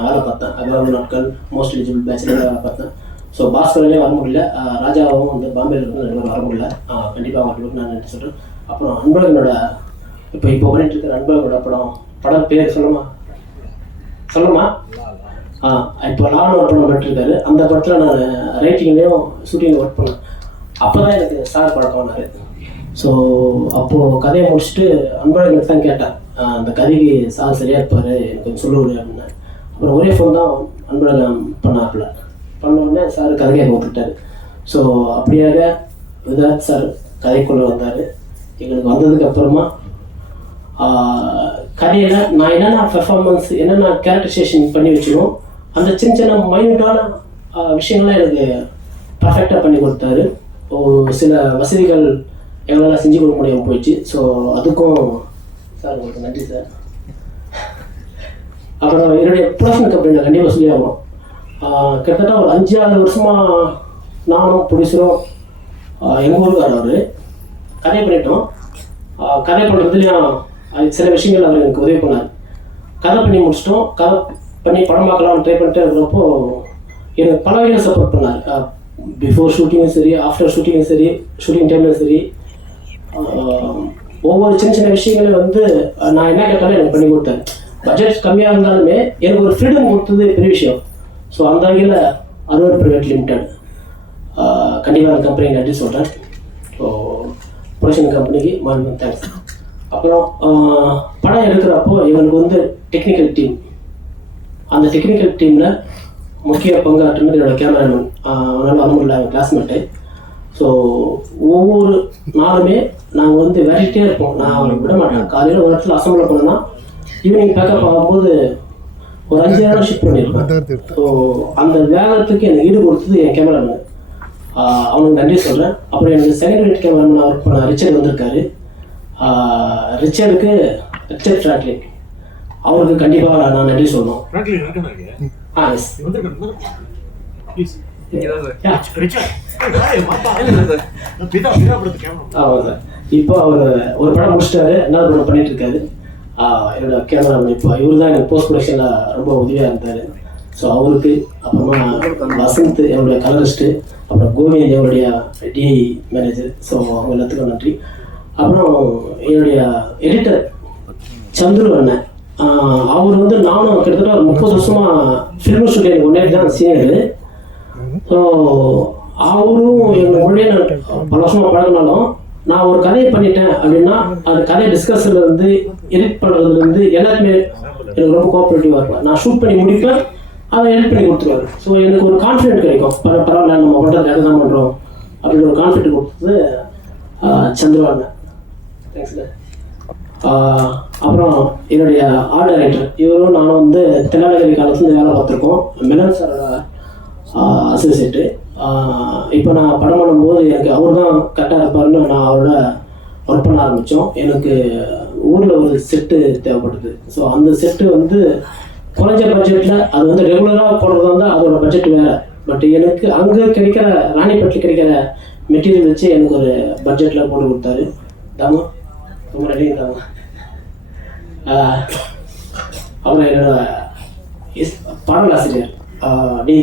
வேலை பார்த்தேன். அகர்வால் நாட்கள், மோஸ்ட் எலிஜிபிள் பேட்சில் வேலை பார்த்தேன். ஸோ பாஸ்கர்லேயே வர முடியல, ராஜாவும் வந்து பாம்பேயில் இருந்து ரெண்டு பேரும் வர முடியல. கண்டிப்பாக அவங்களுக்கு நான் நன்றி சொல்கிறேன். அப்புறம் அன்பழகனோட இப்போ பண்ணிட்டு இருக்கிற அன்பழகனோட படம் பேர் சொல்லுமா இப்போ லான்னு ஒரு படம் பண்ணிட்டுருக்காரு. அந்த படத்தில் நான் ரைட்டிங்லேயும் ஷூட்டிங்கில் ஒர்க் பண்ணேன். அப்போ தான் எனக்கு சார் பழக்கம் வந்தார். ஸோ அப்போது கதையை முடிச்சுட்டு அன்பழகனுக்கு தான் கேட்டேன், அந்த கதைக்கு சார் சரியாக இருப்பார், எனக்கு கொஞ்சம் சொல்லுவது அப்படின்னா. அப்புறம் ஒரே ஃபோன் தான் அன்பழகன் பண்ண உடனே சார் கதையை ஒத்துக்கிட்டார். ஸோ அப்படியாக விதாத் சார் கதைக்குள்ளே வந்தார். எங்களுக்கு வந்ததுக்கு அப்புறமா கதையில் நான் என்னென்ன பெர்ஃபார்மன்ஸ் என்னென்ன கேரக்டரைசேஷன் பண்ணி வச்சுக்கணும், அந்த சின்ன மைன்யூட்டான விஷயங்கள்லாம் எனக்கு பர்ஃபெக்டாக பண்ணி கொடுத்தாரு. சில வசதிகள் எங்களால் செஞ்சு கொடுக்க முடியாமல் போயிடுச்சு. ஸோ அதுக்கும் சார் உங்களுக்கு நன்றி சார். அப்புறம் என்னுடைய ப்ரொடக்ஷன் கம்பெனியில் கண்டிப்பாக சொல்லி ஆகணும். கிட்டத்தட்ட ஒரு 5-6 வருஷமாக நானும் ப்ரொடியூசரும் எங்கள் ஊருக்கார் அவர் கதை பண்ணிட்டோம். கதை பண்ணுறதுலையும் சில விஷயங்கள் அவர் எனக்கு உதவி பண்ணார். கதை பண்ணி முடிச்சிட்டோம். கதை பண்ணி படமாக்கலாம்னு ட்ரை பண்ணிட்டே இருக்கிறப்போ எனக்கு பல வகையில் சப்போர்ட் பண்ணார். பிஃபோர் ஷூட்டிங்கும் சரி, ஆஃப்டர் ஷூட்டிங்கும் சரி, ஷூட்டிங் டைம்லையும் சரி, ஒவ்வொரு சின்ன விஷயங்களையும் வந்து நான் என்ன கேட்டாலும் எனக்கு பண்ணி கொடுத்தேன். பட்ஜெட் கம்மியாக இருந்தாலுமே எனக்கு ஒரு ஃப்ரீடம் கொடுத்தது பெரிய விஷயம். ஸோ அந்த வகையில் அருண் பிரைவேட் லிமிடெட் கண்டிப்பாக அந்த கம்பெனிக்கு நன்றி சொல்கிறேன். ஸோ ப்ரொடக்ஷன் கம்பெனிக்கு மறுபடியும் தேங்க்ஸ். அப்புறம் படம் எடுக்கிறப்போ எங்களுக்கு வந்து டெக்னிக்கல் டீம், அந்த டெக்னிக்கல் டீமில் முக்கிய பங்காற்றுனது என்னோட கேமராமேன், அவனால் வர முடியல, அவன் கிளாஸ்மேட்டு. ஸோ ஒவ்வொரு நாளுமே நாங்கள் வந்து வெரைட்டியாக இருப்போம். நான் அவங்களுக்கு விட மாட்டேன். காலையில் ஒரு இடத்துல அசம்பிள் பண்ணோன்னா ஈவினிங் பேக்கப் ஆகும்போது ஒரு 5 நேரம் ஷிஃப்ட் பண்ணியிருப்பேன். ஸோ அந்த வேகத்துக்கு எனக்கு ஈடு கொடுத்தது என் கேமராமேன், அவனுக்கு நன்றி சொல்கிறேன். அப்புறம் எனக்கு செகண்ட் யூனிட் கேமராமேன் ஒர்க் பண்ண ரிச்சர்ட் வந்திருக்காரு. ரிச்சர்ட் ஃப்ராங்க்லின், அவருக்கு கண்டிப்பாக நான் நன்றி சொல்லணும். ஆமாம் சார். இப்போ அவர் ஒரு படம் முடிச்சிட்டாரு, என்ன படம் பண்ணிட்டு இருக்காரு. என்னோட கேமராமேன் இப்போ இவர் தான் எனக்கு போஸ்ட் ப்ரொடக்ஷனில் ரொம்ப உதவியாக இருந்தார். ஸோ அவருக்கு, அப்புறமா வசந்த் என்னுடைய கலரிஸ்ட்டு, அப்புறம் கோவிந்த் என்னுடைய டிஐ மேனேஜர். ஸோ அவங்க எல்லாத்துக்கும் நன்றி. அப்புறம் என்னுடைய எடிட்டர் சந்துரு அண்ணன், அவர் வந்து நானும் கிட்டத்தட்ட ஒரு 30 வருஷமாக ஃபில்ம் ஷூட்டிங் ஒன்றே தான் சீனியர். ஸோ அவரும் எங்கள் மொழியை நான் பல வருஷமாக பழகினாலும் நான் ஒரு கதையை பண்ணிட்டேன் அப்படின்னா அந்த கதையை டிஸ்கஷன்லேருந்து எடிட் பண்ணுறதுலேருந்து எல்லாருமே எனக்கு ரொம்ப கோஆப்ரேட்டிவாக இருப்பேன். நான் ஷூட் பண்ணி முடிப்பேன், அதை எடிட் பண்ணி கொடுத்துருவாரு. ஸோ எனக்கு ஒரு கான்ஃபிடென்ட் கிடைக்கும், பரவாயில்ல நம்ம பண்ணுறது கதை தான் பண்ணுறோம் அப்படின்னு ஒரு கான்ஃபிடென்ட் கொடுத்தது சந்திரவாங்க. Thanks sir. அப்புறம் என்னுடைய ஆர்ட் டைரக்டர், இவரும் நானும் வந்து தென்னாலகிரி காலத்துலேருந்து வேலை பார்த்துருக்கோம். மெலன் சாரோட அசோசியேட்டு. இப்போ நான் படம் பண்ணும்போது எனக்கு அவர் தான் கரெக்டாக இருப்பார்னு நான் அவரோட ஒர்க் பண்ண ஆரம்பித்தோம். எனக்கு ஊரில் ஒரு செட்டு தேவைப்படுது. ஸோ அந்த செட்டு வந்து குறைஞ்ச பட்ஜெட்டில், அது வந்து ரெகுலராக போடுறதா இருந்தால் அதோட பட்ஜெட் வேறு. பட் எனக்கு அங்கே கிடைக்கிற ராணிப்பேட்டில் கிடைக்கிற மெட்டீரியல் வச்சு எனக்கு ஒரு பட்ஜெட்டில் போட்டு கொடுத்தாரு. தாமா ரொம்ப நன்றி தாமா. அப்புறம் என்னோட பாடலாசிரியர் டி,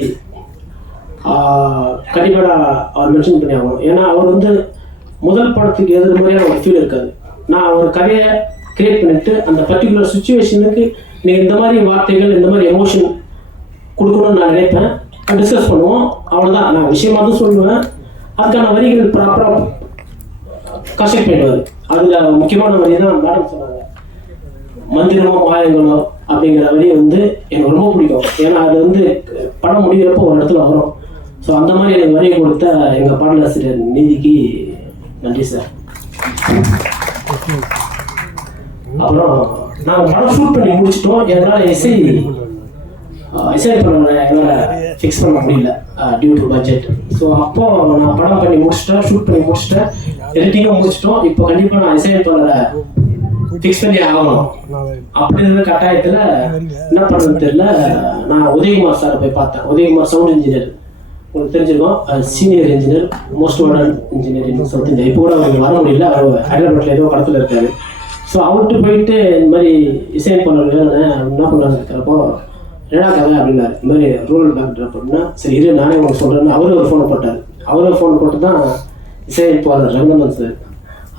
கண்டிப்பாக அவர் மென்ஷன் பண்ணி ஆகணும். ஏன்னா அவர் வந்து முதல் படத்துக்கு எதிர் மாதிரியான ஒரு ஃபீல் இருக்காது. நான் ஒரு கதையை கிரியேட் பண்ணிட்டு அந்த பர்டிகுலர் சுச்சுவேஷனுக்கு நீங்கள் இந்த மாதிரி வார்த்தைகள் இந்த மாதிரி எமோஷன் கொடுக்கணும்னு நான் நினைப்பேன். டிஸ்கஸ் பண்ணுவோம், அவ்வளோதான். நான் விஷயமா தான் சொல்லுவேன், அதுக்கான வரிகள் ப்ராப்பராக கன்ஸ்ட்ரக்ட் பண்ணிடுவார். அதில் முக்கியமான வரி தான் மேடம் சொன்னாங்க, மந்திரமோ மாயங்களோ அப்படிங்கிற வரி வந்து எனக்கு ரொம்ப பிடிக்கும். ஏன்னா அது வந்து படம் முடிகிறப்போ ஒரு இடத்துல வரும். ஸோ அந்த மாதிரி எனக்கு வரியை கொடுத்த எங்கள் பாடலாசிரியர் நீதிக்கு நன்றி சார். அப்புறம் நாங்கள் படம் ஷூட் பண்ணி முடிச்சிட்டோம். எங்களால் இசை என்னால் ஃபிக்ஸ் பண்ண முடியல டியூ டு பட்ஜெட். ஸோ அப்போ நான் படம் பண்ணி முடிச்சிட்டேன், ஷூட் பண்ணி முடிச்சிட்டேன், எடிட்டிங்கும் முடிச்சிட்டோம். இப்போ கண்டிப்பாக நான் இசையமைப்பாளரை ஃபிக்ஸ் பண்ணி ஆகணும் அப்படிங்கிற கட்டாயத்தில் என்ன பண்ணுறது தெரியல. நான் உதயகுமார் சாரை போய் பார்த்தேன். உதயகுமார் சவுண்ட் இன்ஜினியர், உங்களுக்கு தெரிஞ்சிருக்கோம், senior engineer, most modern engineer in South India. இப்போ கூட அவருக்கு வர முடியல, அவர் ஹைதராபாத்தில் ஏதோ படத்தில் இருக்காரு. ஸோ அவர்கிட்ட போயிட்டு இந்த மாதிரி இசையமைப்பாளர் என்ன பண்ணுறாங்க இருக்கிறப்போ என்னடா கதை அப்படின்னாரு. இந்த மாதிரி ரூரல் பேக் அப்படின்னா சரி இரு நானே உங்களுக்கு சொல்கிறேன்னு அவரே ஒரு ஃபோனை போட்டார். அவரே ஃபோன் போட்டு தான் இசையமைப்பாளர் ரங்கநாதன் சார்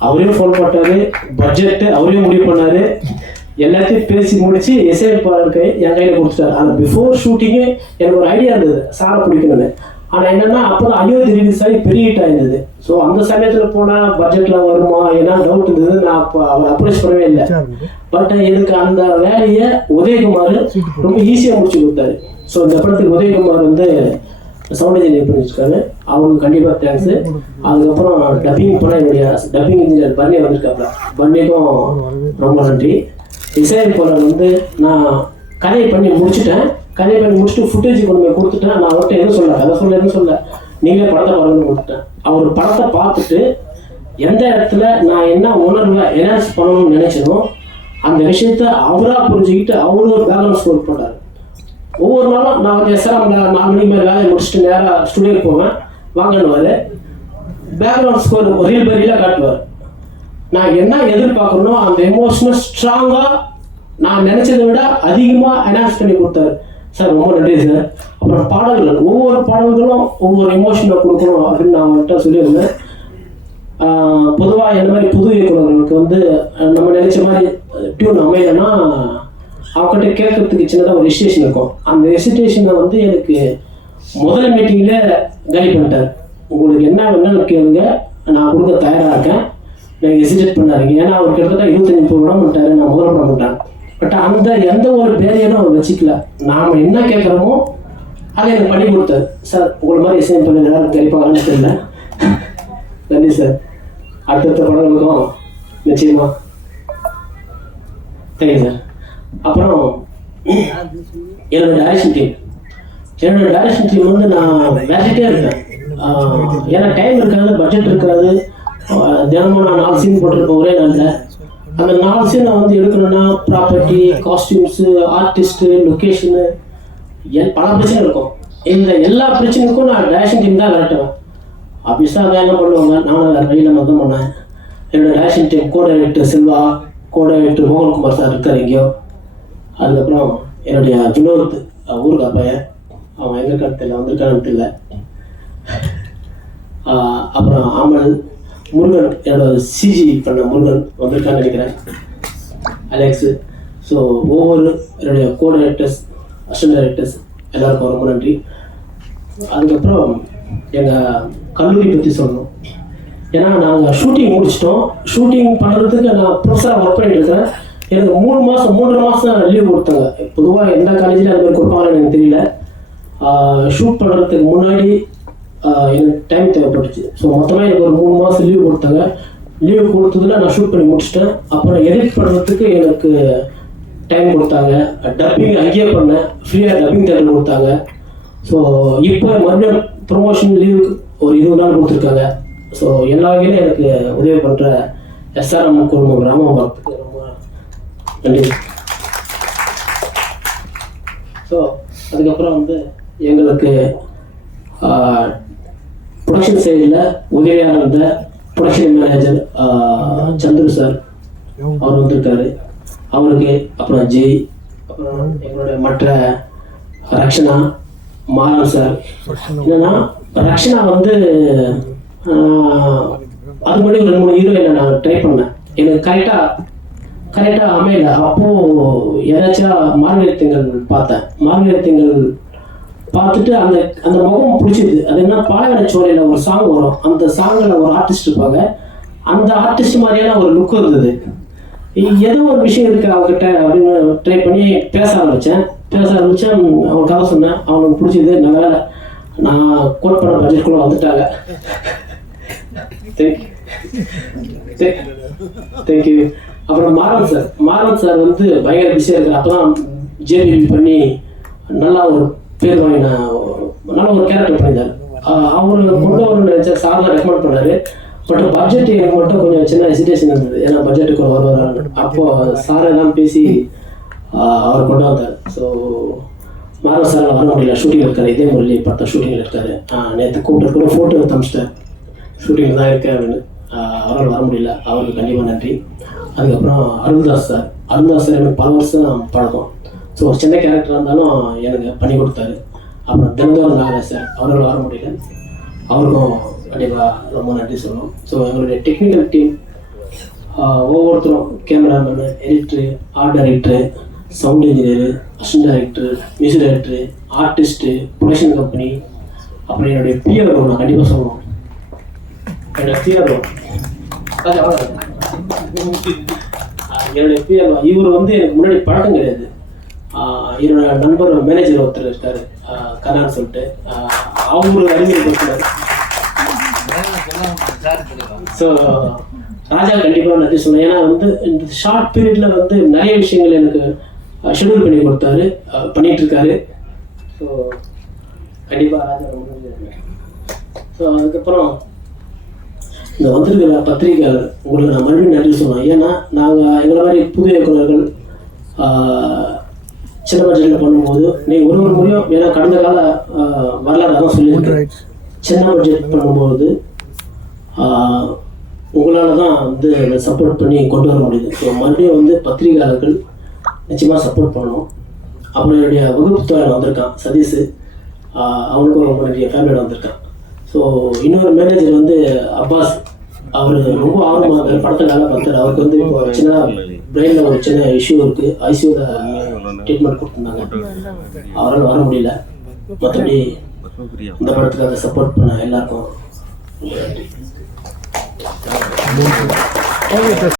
அவரையும் ஃபோன் போட்டார், பட்ஜெட்டு அவரையும் முடிவு பண்ணார், எல்லாத்தையும் பேசி முடிச்சு இசையமைப்பாளருக்கு என் கையில் கொடுத்துட்டாரு. ஆனால் பிஃபோர் ஷூட்டிங்கு எனக்கு ஒரு ஐடியா இருந்தது சாரை பிடிக்கணும்னு. ஆனால் என்னென்னா அப்போ தான் அயோத்தி ரிலீஸ் ஆகி பெரிய ஹிட் ஆயிருந்தது. ஸோ அந்த சமயத்தில் போனால் பட்ஜெட்டில் வருமா ஏன்னா டவுட் இருந்தது. நான் அப்போ அவர் அப்ரோச் பண்ணவே இல்லை. பட் எனக்கு அந்த வேலையை உதயகுமார் ரொம்ப ஈஸியாக முடிச்சு கொடுத்தாரு. ஸோ இந்த படத்துக்கு உதயகுமார் வந்து சவுண்ட் இன்ஜினியர் பண்ணியிருக்காரு, அவங்களுக்கு கண்டிப்பாக தேங்க்ஸு. அதுக்கப்புறம் டப்பிங் போனால் என்னுடைய டப்பிங் இன்ஜினியர் பர்னி வந்திருக்காப்புல, பர்னிக்கும் ரொம்ப நன்றி. இசையமைப்பாளர் வந்து நான் கதையை பண்ணி முடிச்சுட்டேன், கதையை பண்ணி முடிச்சுட்டு ஃபுட்டேஜ் கொண்டு போய் கொடுத்துட்டேன். நான் அவர்கிட்ட எதுவும் சொல்ல, கதை சொல்ல எதுவும் சொல்ல, நீங்களே படத்தை பாருங்கன்னு கொடுத்துட்டேன். அவர் படத்தை பார்த்துட்டு எந்த இடத்துல நான் என்ன உணர்வை என்ஹான்ஸ் பண்ணணும்னு நினைச்சனோ அந்த விஷயத்த அவராக புரிஞ்சுக்கிட்டு அவரு ஒரு பேக்ரவுண்ட் ஸ்கோர் போட்டார். ஒவ்வொரு நாளும் நான் வந்து எஸ்ஆர்எம்ல 4 மணிக்கு மேலே வேலையை முடிச்சுட்டு நேராக ஸ்டுடியோக்கு போவேன், வாங்கினுவார், பேக்ரவுண்ட் ஸ்கோர் ஒரு ரீல் பை ரீலாக காட்டுவார். நான் என்ன எதிர்பார்க்கணுமோ அந்த எமோஷனல் ஸ்ட்ராங்காக நான் நினச்சதை விட அதிகமாக என்ஹான்ஸ் பண்ணி கொடுத்தாரு சார். ரொம்ப நன்றி சார். அப்புறம் பாடல்கள், ஒவ்வொரு பாடல்களும் ஒவ்வொரு எமோஷனை கொடுக்கணும் அப்படின்னு நான் அவர்கிட்ட சொல்லியிருந்தேன். பொதுவாக என்ன மாதிரி புது இயக்குநர்களுக்கு வந்து நம்ம நினைச்ச மாதிரி டியூன் அமையலைன்னா அவங்ககிட்ட கேட்கறதுக்கு சின்னதாக ஒரு ஹெசிடேஷன் இருக்கும். அந்த ஹெசிடேஷனை வந்து எனக்கு முதல் மீட்டிங்கில் கைட் பண்ணிட்டார். உங்களுக்கு என்ன வேணும்னு கேளுங்க, நான் கொடுக்க தயாராக இருக்கேன், நீங்கள் ஹெசிடேட் பண்ணாதீங்க. ஏன்னா அவர் கிட்டத்தட்ட 25-30 படம் பண்ணிட்டாரு, நான் முதல் படம் பண்ணிட்டேன். பட் அந்த எந்த ஒரு பேரையும் அவர் வச்சுக்கல. நாம் என்ன கேட்குறோமோ அதை எனக்கு பண்ணி கொடுத்தாரு சார். உங்களை மாதிரி இசை பண்ணி எல்லாரும் கண்டிப்பாக தெரியல. நன்றி சார். அடுத்தடுத்த படங்களுக்கும் நிச்சயமாக தேங்க்யூ சார். அப்புறம் என்னோட டைரக்ஷன் டீம் வந்து நான் வேலைட்டே இருக்கேன். ஏன்னா டைம் இருக்காது, பட்ஜெட் இருக்காது. தினமும் நான் 4 சீன் போட்டிருப்பேன் ஒரே நாளில். அந்த 4 சீனை வந்து எடுக்கணும்னா ப்ராப்பர்ட்டி, காஸ்டியூம்ஸு, ஆர்டிஸ்ட்டு, லொக்கேஷனு, பல பிரச்சனை இருக்கும். இந்த எல்லா பிரச்சனைக்கும் நான் டைரக்ஷன் டீம் தான் விரட்டுவேன். ஆஃபீஸாக அதை என்ன பண்ணுவாங்க, நானும் வேறு வழியில் நான் தான் பண்ணேன். என்னோடய direction team co director Selva, co director Mohankumar sir இருக்கார் எங்கேயோ. அதுக்கப்புறம் என்னுடைய வினோத் ஊருக்கு பையன், அவன் எங்கே கருத்தில் வந்திருக்கான்னு தெரியல. அப்புறம் அமல், முருகன், என்னோட சிஜி பண்ண முருகன் வந்திருக்கான்னு நினைக்கிறேன், அலெக்ஸு. ஸோ ஒவ்வொரு என்னுடைய கோ டைரக்டர்ஸ், அசிஸ்டன்ட் டைரக்டர்ஸ் எல்லாருக்கும் ரொம்ப நன்றி. அதுக்கப்புறம் எங்கள் கல்லூரி பற்றி சொல்லணும். ஏன்னா நாங்கள் ஷூட்டிங் முடிச்சிட்டோம். ஷூட்டிங் பண்ணுறதுக்கு நான் ப்ரொஃபஸராக ஒர்க் பண்ணிட்டு இருக்கிறேன். எனக்கு 3 மாதம் லீவ் கொடுத்தாங்க. பொதுவாக எந்த காலேஜில் அது மாதிரி கொடுப்பாங்கன்னு எனக்கு தெரியல. ஷூட் பண்ணுறதுக்கு முன்னாடி எனக்கு டைம் தேவைப்பட்டுச்சு. ஸோ மொத்தமாக எனக்கு ஒரு 3 மாதம் லீவ் கொடுத்தாங்க. லீவ் கொடுத்ததில் நான் ஷூட் பண்ணி முடிச்சிட்டேன். அப்புறம் எடிட் பண்ணுறதுக்கு எனக்கு டைம் கொடுத்தாங்க. டப்பிங் அங்கேயே பண்ணேன், ஃப்ரீயாக டப்பிங் தேட்டர் கொடுத்தாங்க. ஸோ இப்போ மறுபடியும் ப்ரொமோஷன் லீவுக்கு ஒரு 20 நாள் கொடுத்துருக்காங்க. ஸோ எல்லா வகையிலும் எனக்கு உதவி பண்ணுற எஸ்ஆர்எம் குழுமம் ராமபுரத்துக்கு ரொம்ப நன்றி. ஸோ அதுக்கப்புறம் வந்து எங்களுக்கு ப்ரொடக்ஷன் சைடில் உதவியாக இருந்த ப்ரொடக்ஷன் மேனேஜர் சந்துரு சார், அவர் வந்திருக்காரு, அவருக்கு. அப்புறம் ஜெய், அப்புறம் எங்களுடைய மற்ற ரக்ஷனா, மாறன் சார். என்னன்னா ரக்ஷனா வந்து அது முன்னாடி 2-3 ஹீரோயினை நான் ட்ரை பண்ணேன். எனக்கு கரெக்டாக கரெக்டாக அமையல. அப்போது ஏதாச்சும் மார்கழி திங்கள் பார்த்தேன். மார்கழி திங்கள் பார்த்துட்டு அந்த அந்த முகம் பிடிச்சிது. அது என்ன, பாலைவன சோலையில் ஒரு சாங் வரும், அந்த சாங்கில் ஒரு ஆர்டிஸ்ட் இருப்பாங்க, அந்த ஆர்டிஸ்ட் மாதிரியான ஒரு லுக் இருந்தது. ஏதோ ஒரு விஷயம் இருக்குது அவங்ககிட்ட அப்படின்னு ட்ரை பண்ணி பேச ஆரம்பித்தேன். அவன் கதை சொன்னேன், அவனுக்கு பிடிச்சிது. நல்ல வேலை நான் கோட் பண்ண பட்ஜெட் கூட வந்துட்டாங்க. தேங்க்யூ. அப்புறம் மாறன் சார் வந்து பயங்கர பிஸியாக இருக்கார். அப்போ தான் ஜேபிபி பண்ணி நல்லா ஒரு பேர் வாங்கின நல்ல ஒரு கேரக்டர் பண்ணியிருந்தார். அவரை கொண்டு வரணும்னு நினச்சா சார் தான் ரெக்கமெண்ட் பண்ணார். பட் பட்ஜெட் எனக்கு மட்டும் கொஞ்சம் சின்ன ஹெசிடேஷன் இருந்தது, ஏன்னா பட்ஜெட்டுக்கு வருவார். அப்போது சாரை தான் பேசி அவரை கொண்டு வந்தார். ஸோ மாறன் சார் வர முடியல, ஷூட்டிங் இருக்கார், இதே முரளி படத்தை ஷூட்டிங்கில் இருக்கார். நேற்று கூப்பிட்டு கூட ஃபோட்டோ எடுத்து அமிச்சிட்டார், ஷூட்டிங் தான் இருக்கேன் அப்படின்னு. அவரால் வர முடியல, அவருக்கு கண்டிப்பாக நன்றி. அதுக்கப்புறம் அருள்தாஸ் சார் எனக்கு பல வருஷம் பழக்கம். ஸோ ஒரு சின்ன கேரக்டர் இருந்தாலும் எனக்கு பண்ணி கொடுத்தாரு. அப்புறம் தினந்தோறும் நாகராஜ் சார், அவரால் வர முடியல, அவருக்கும் கண்டிப்பாக ரொம்ப நன்றி சொல்லணும். ஸோ எங்களுடைய டெக்னிக்கல் டீம் ஒவ்வொருத்தரும், cameraman, editor, art director, sound engineer, assistant director, music director, artist, production company, அப்புறம் என்னுடைய பிஆர் நான் கண்டிப்பாக சொல்லணும். என்னுடைய பிஆர் இவர் வந்து எனக்கு முன்னாடி பழக்கம் கிடையாது. என்னோட நண்பர் மேனேஜர் ஒருத்தர் இருக்காரு, கண்ணான்னு சொல்லிட்டு, அவரு அறிமுகப்படுத்தினார். ஸோ ராஜா கண்டிப்பாக நன்றி சொன்னேன். ஏன்னா வந்து இந்த ஷார்ட் பீரியடில் வந்து நிறைய விஷயங்கள் எனக்கு ஷெடியூல் பண்ணி கொடுத்தாரு, பண்ணிட்டு இருக்காரு. ஸோ கண்டிப்பாக ராஜா ரொம்ப நன்றி. ஸோ அதுக்கப்புறம் இந்த வந்திருக்கிற பத்திரிகையாளர் உங்களுக்கு நான் மறுபடியும் நன்றி சொன்னோம். ஏன்னா நாங்கள் எங்களை மாதிரி புது இயக்குநர்கள் சின்ன பட்ஜெட்டில் பண்ணும்போது நீங்கள் ஒரு முறையும், ஏன்னா கடந்த கால வரலாறு தான் சொல்லியிருக்கேன், சின்ன பட்ஜெட் பண்ணும்போது உங்களால் தான் வந்து அதை சப்போர்ட் பண்ணி கொண்டு வர முடியுது. ஸோ மறுபடியும் வந்து பத்திரிகையாளர்கள் நிச்சயமாக சப்போர்ட் பண்ணணும். அப்புறம் என்னுடைய வகுப்பு தோழன் வந்திருக்கான் சதீஷ், அவனுக்கும் ரொம்ப நிறைய ஃபேமிலியோட வந்திருக்கான். ஸோ இன்னொரு மேனேஜர் வந்து அப்பாஸ், அவர் ரொம்ப ஆர்வமாக படத்தில் வேலை பார்த்தார். அவருக்கு வந்து இப்போ சின்ன பிரெயினில் ஒரு சின்ன இஷ்யூ இருக்குது, ஐசியூவில் ட்ரீட்மெண்ட் கொடுத்துருந்தாங்க, அவரால் வர முடியல. மற்றபடி இந்த படத்துக்காக சப்போர்ட் பண்ண எல்லாருக்கும் நன்றி.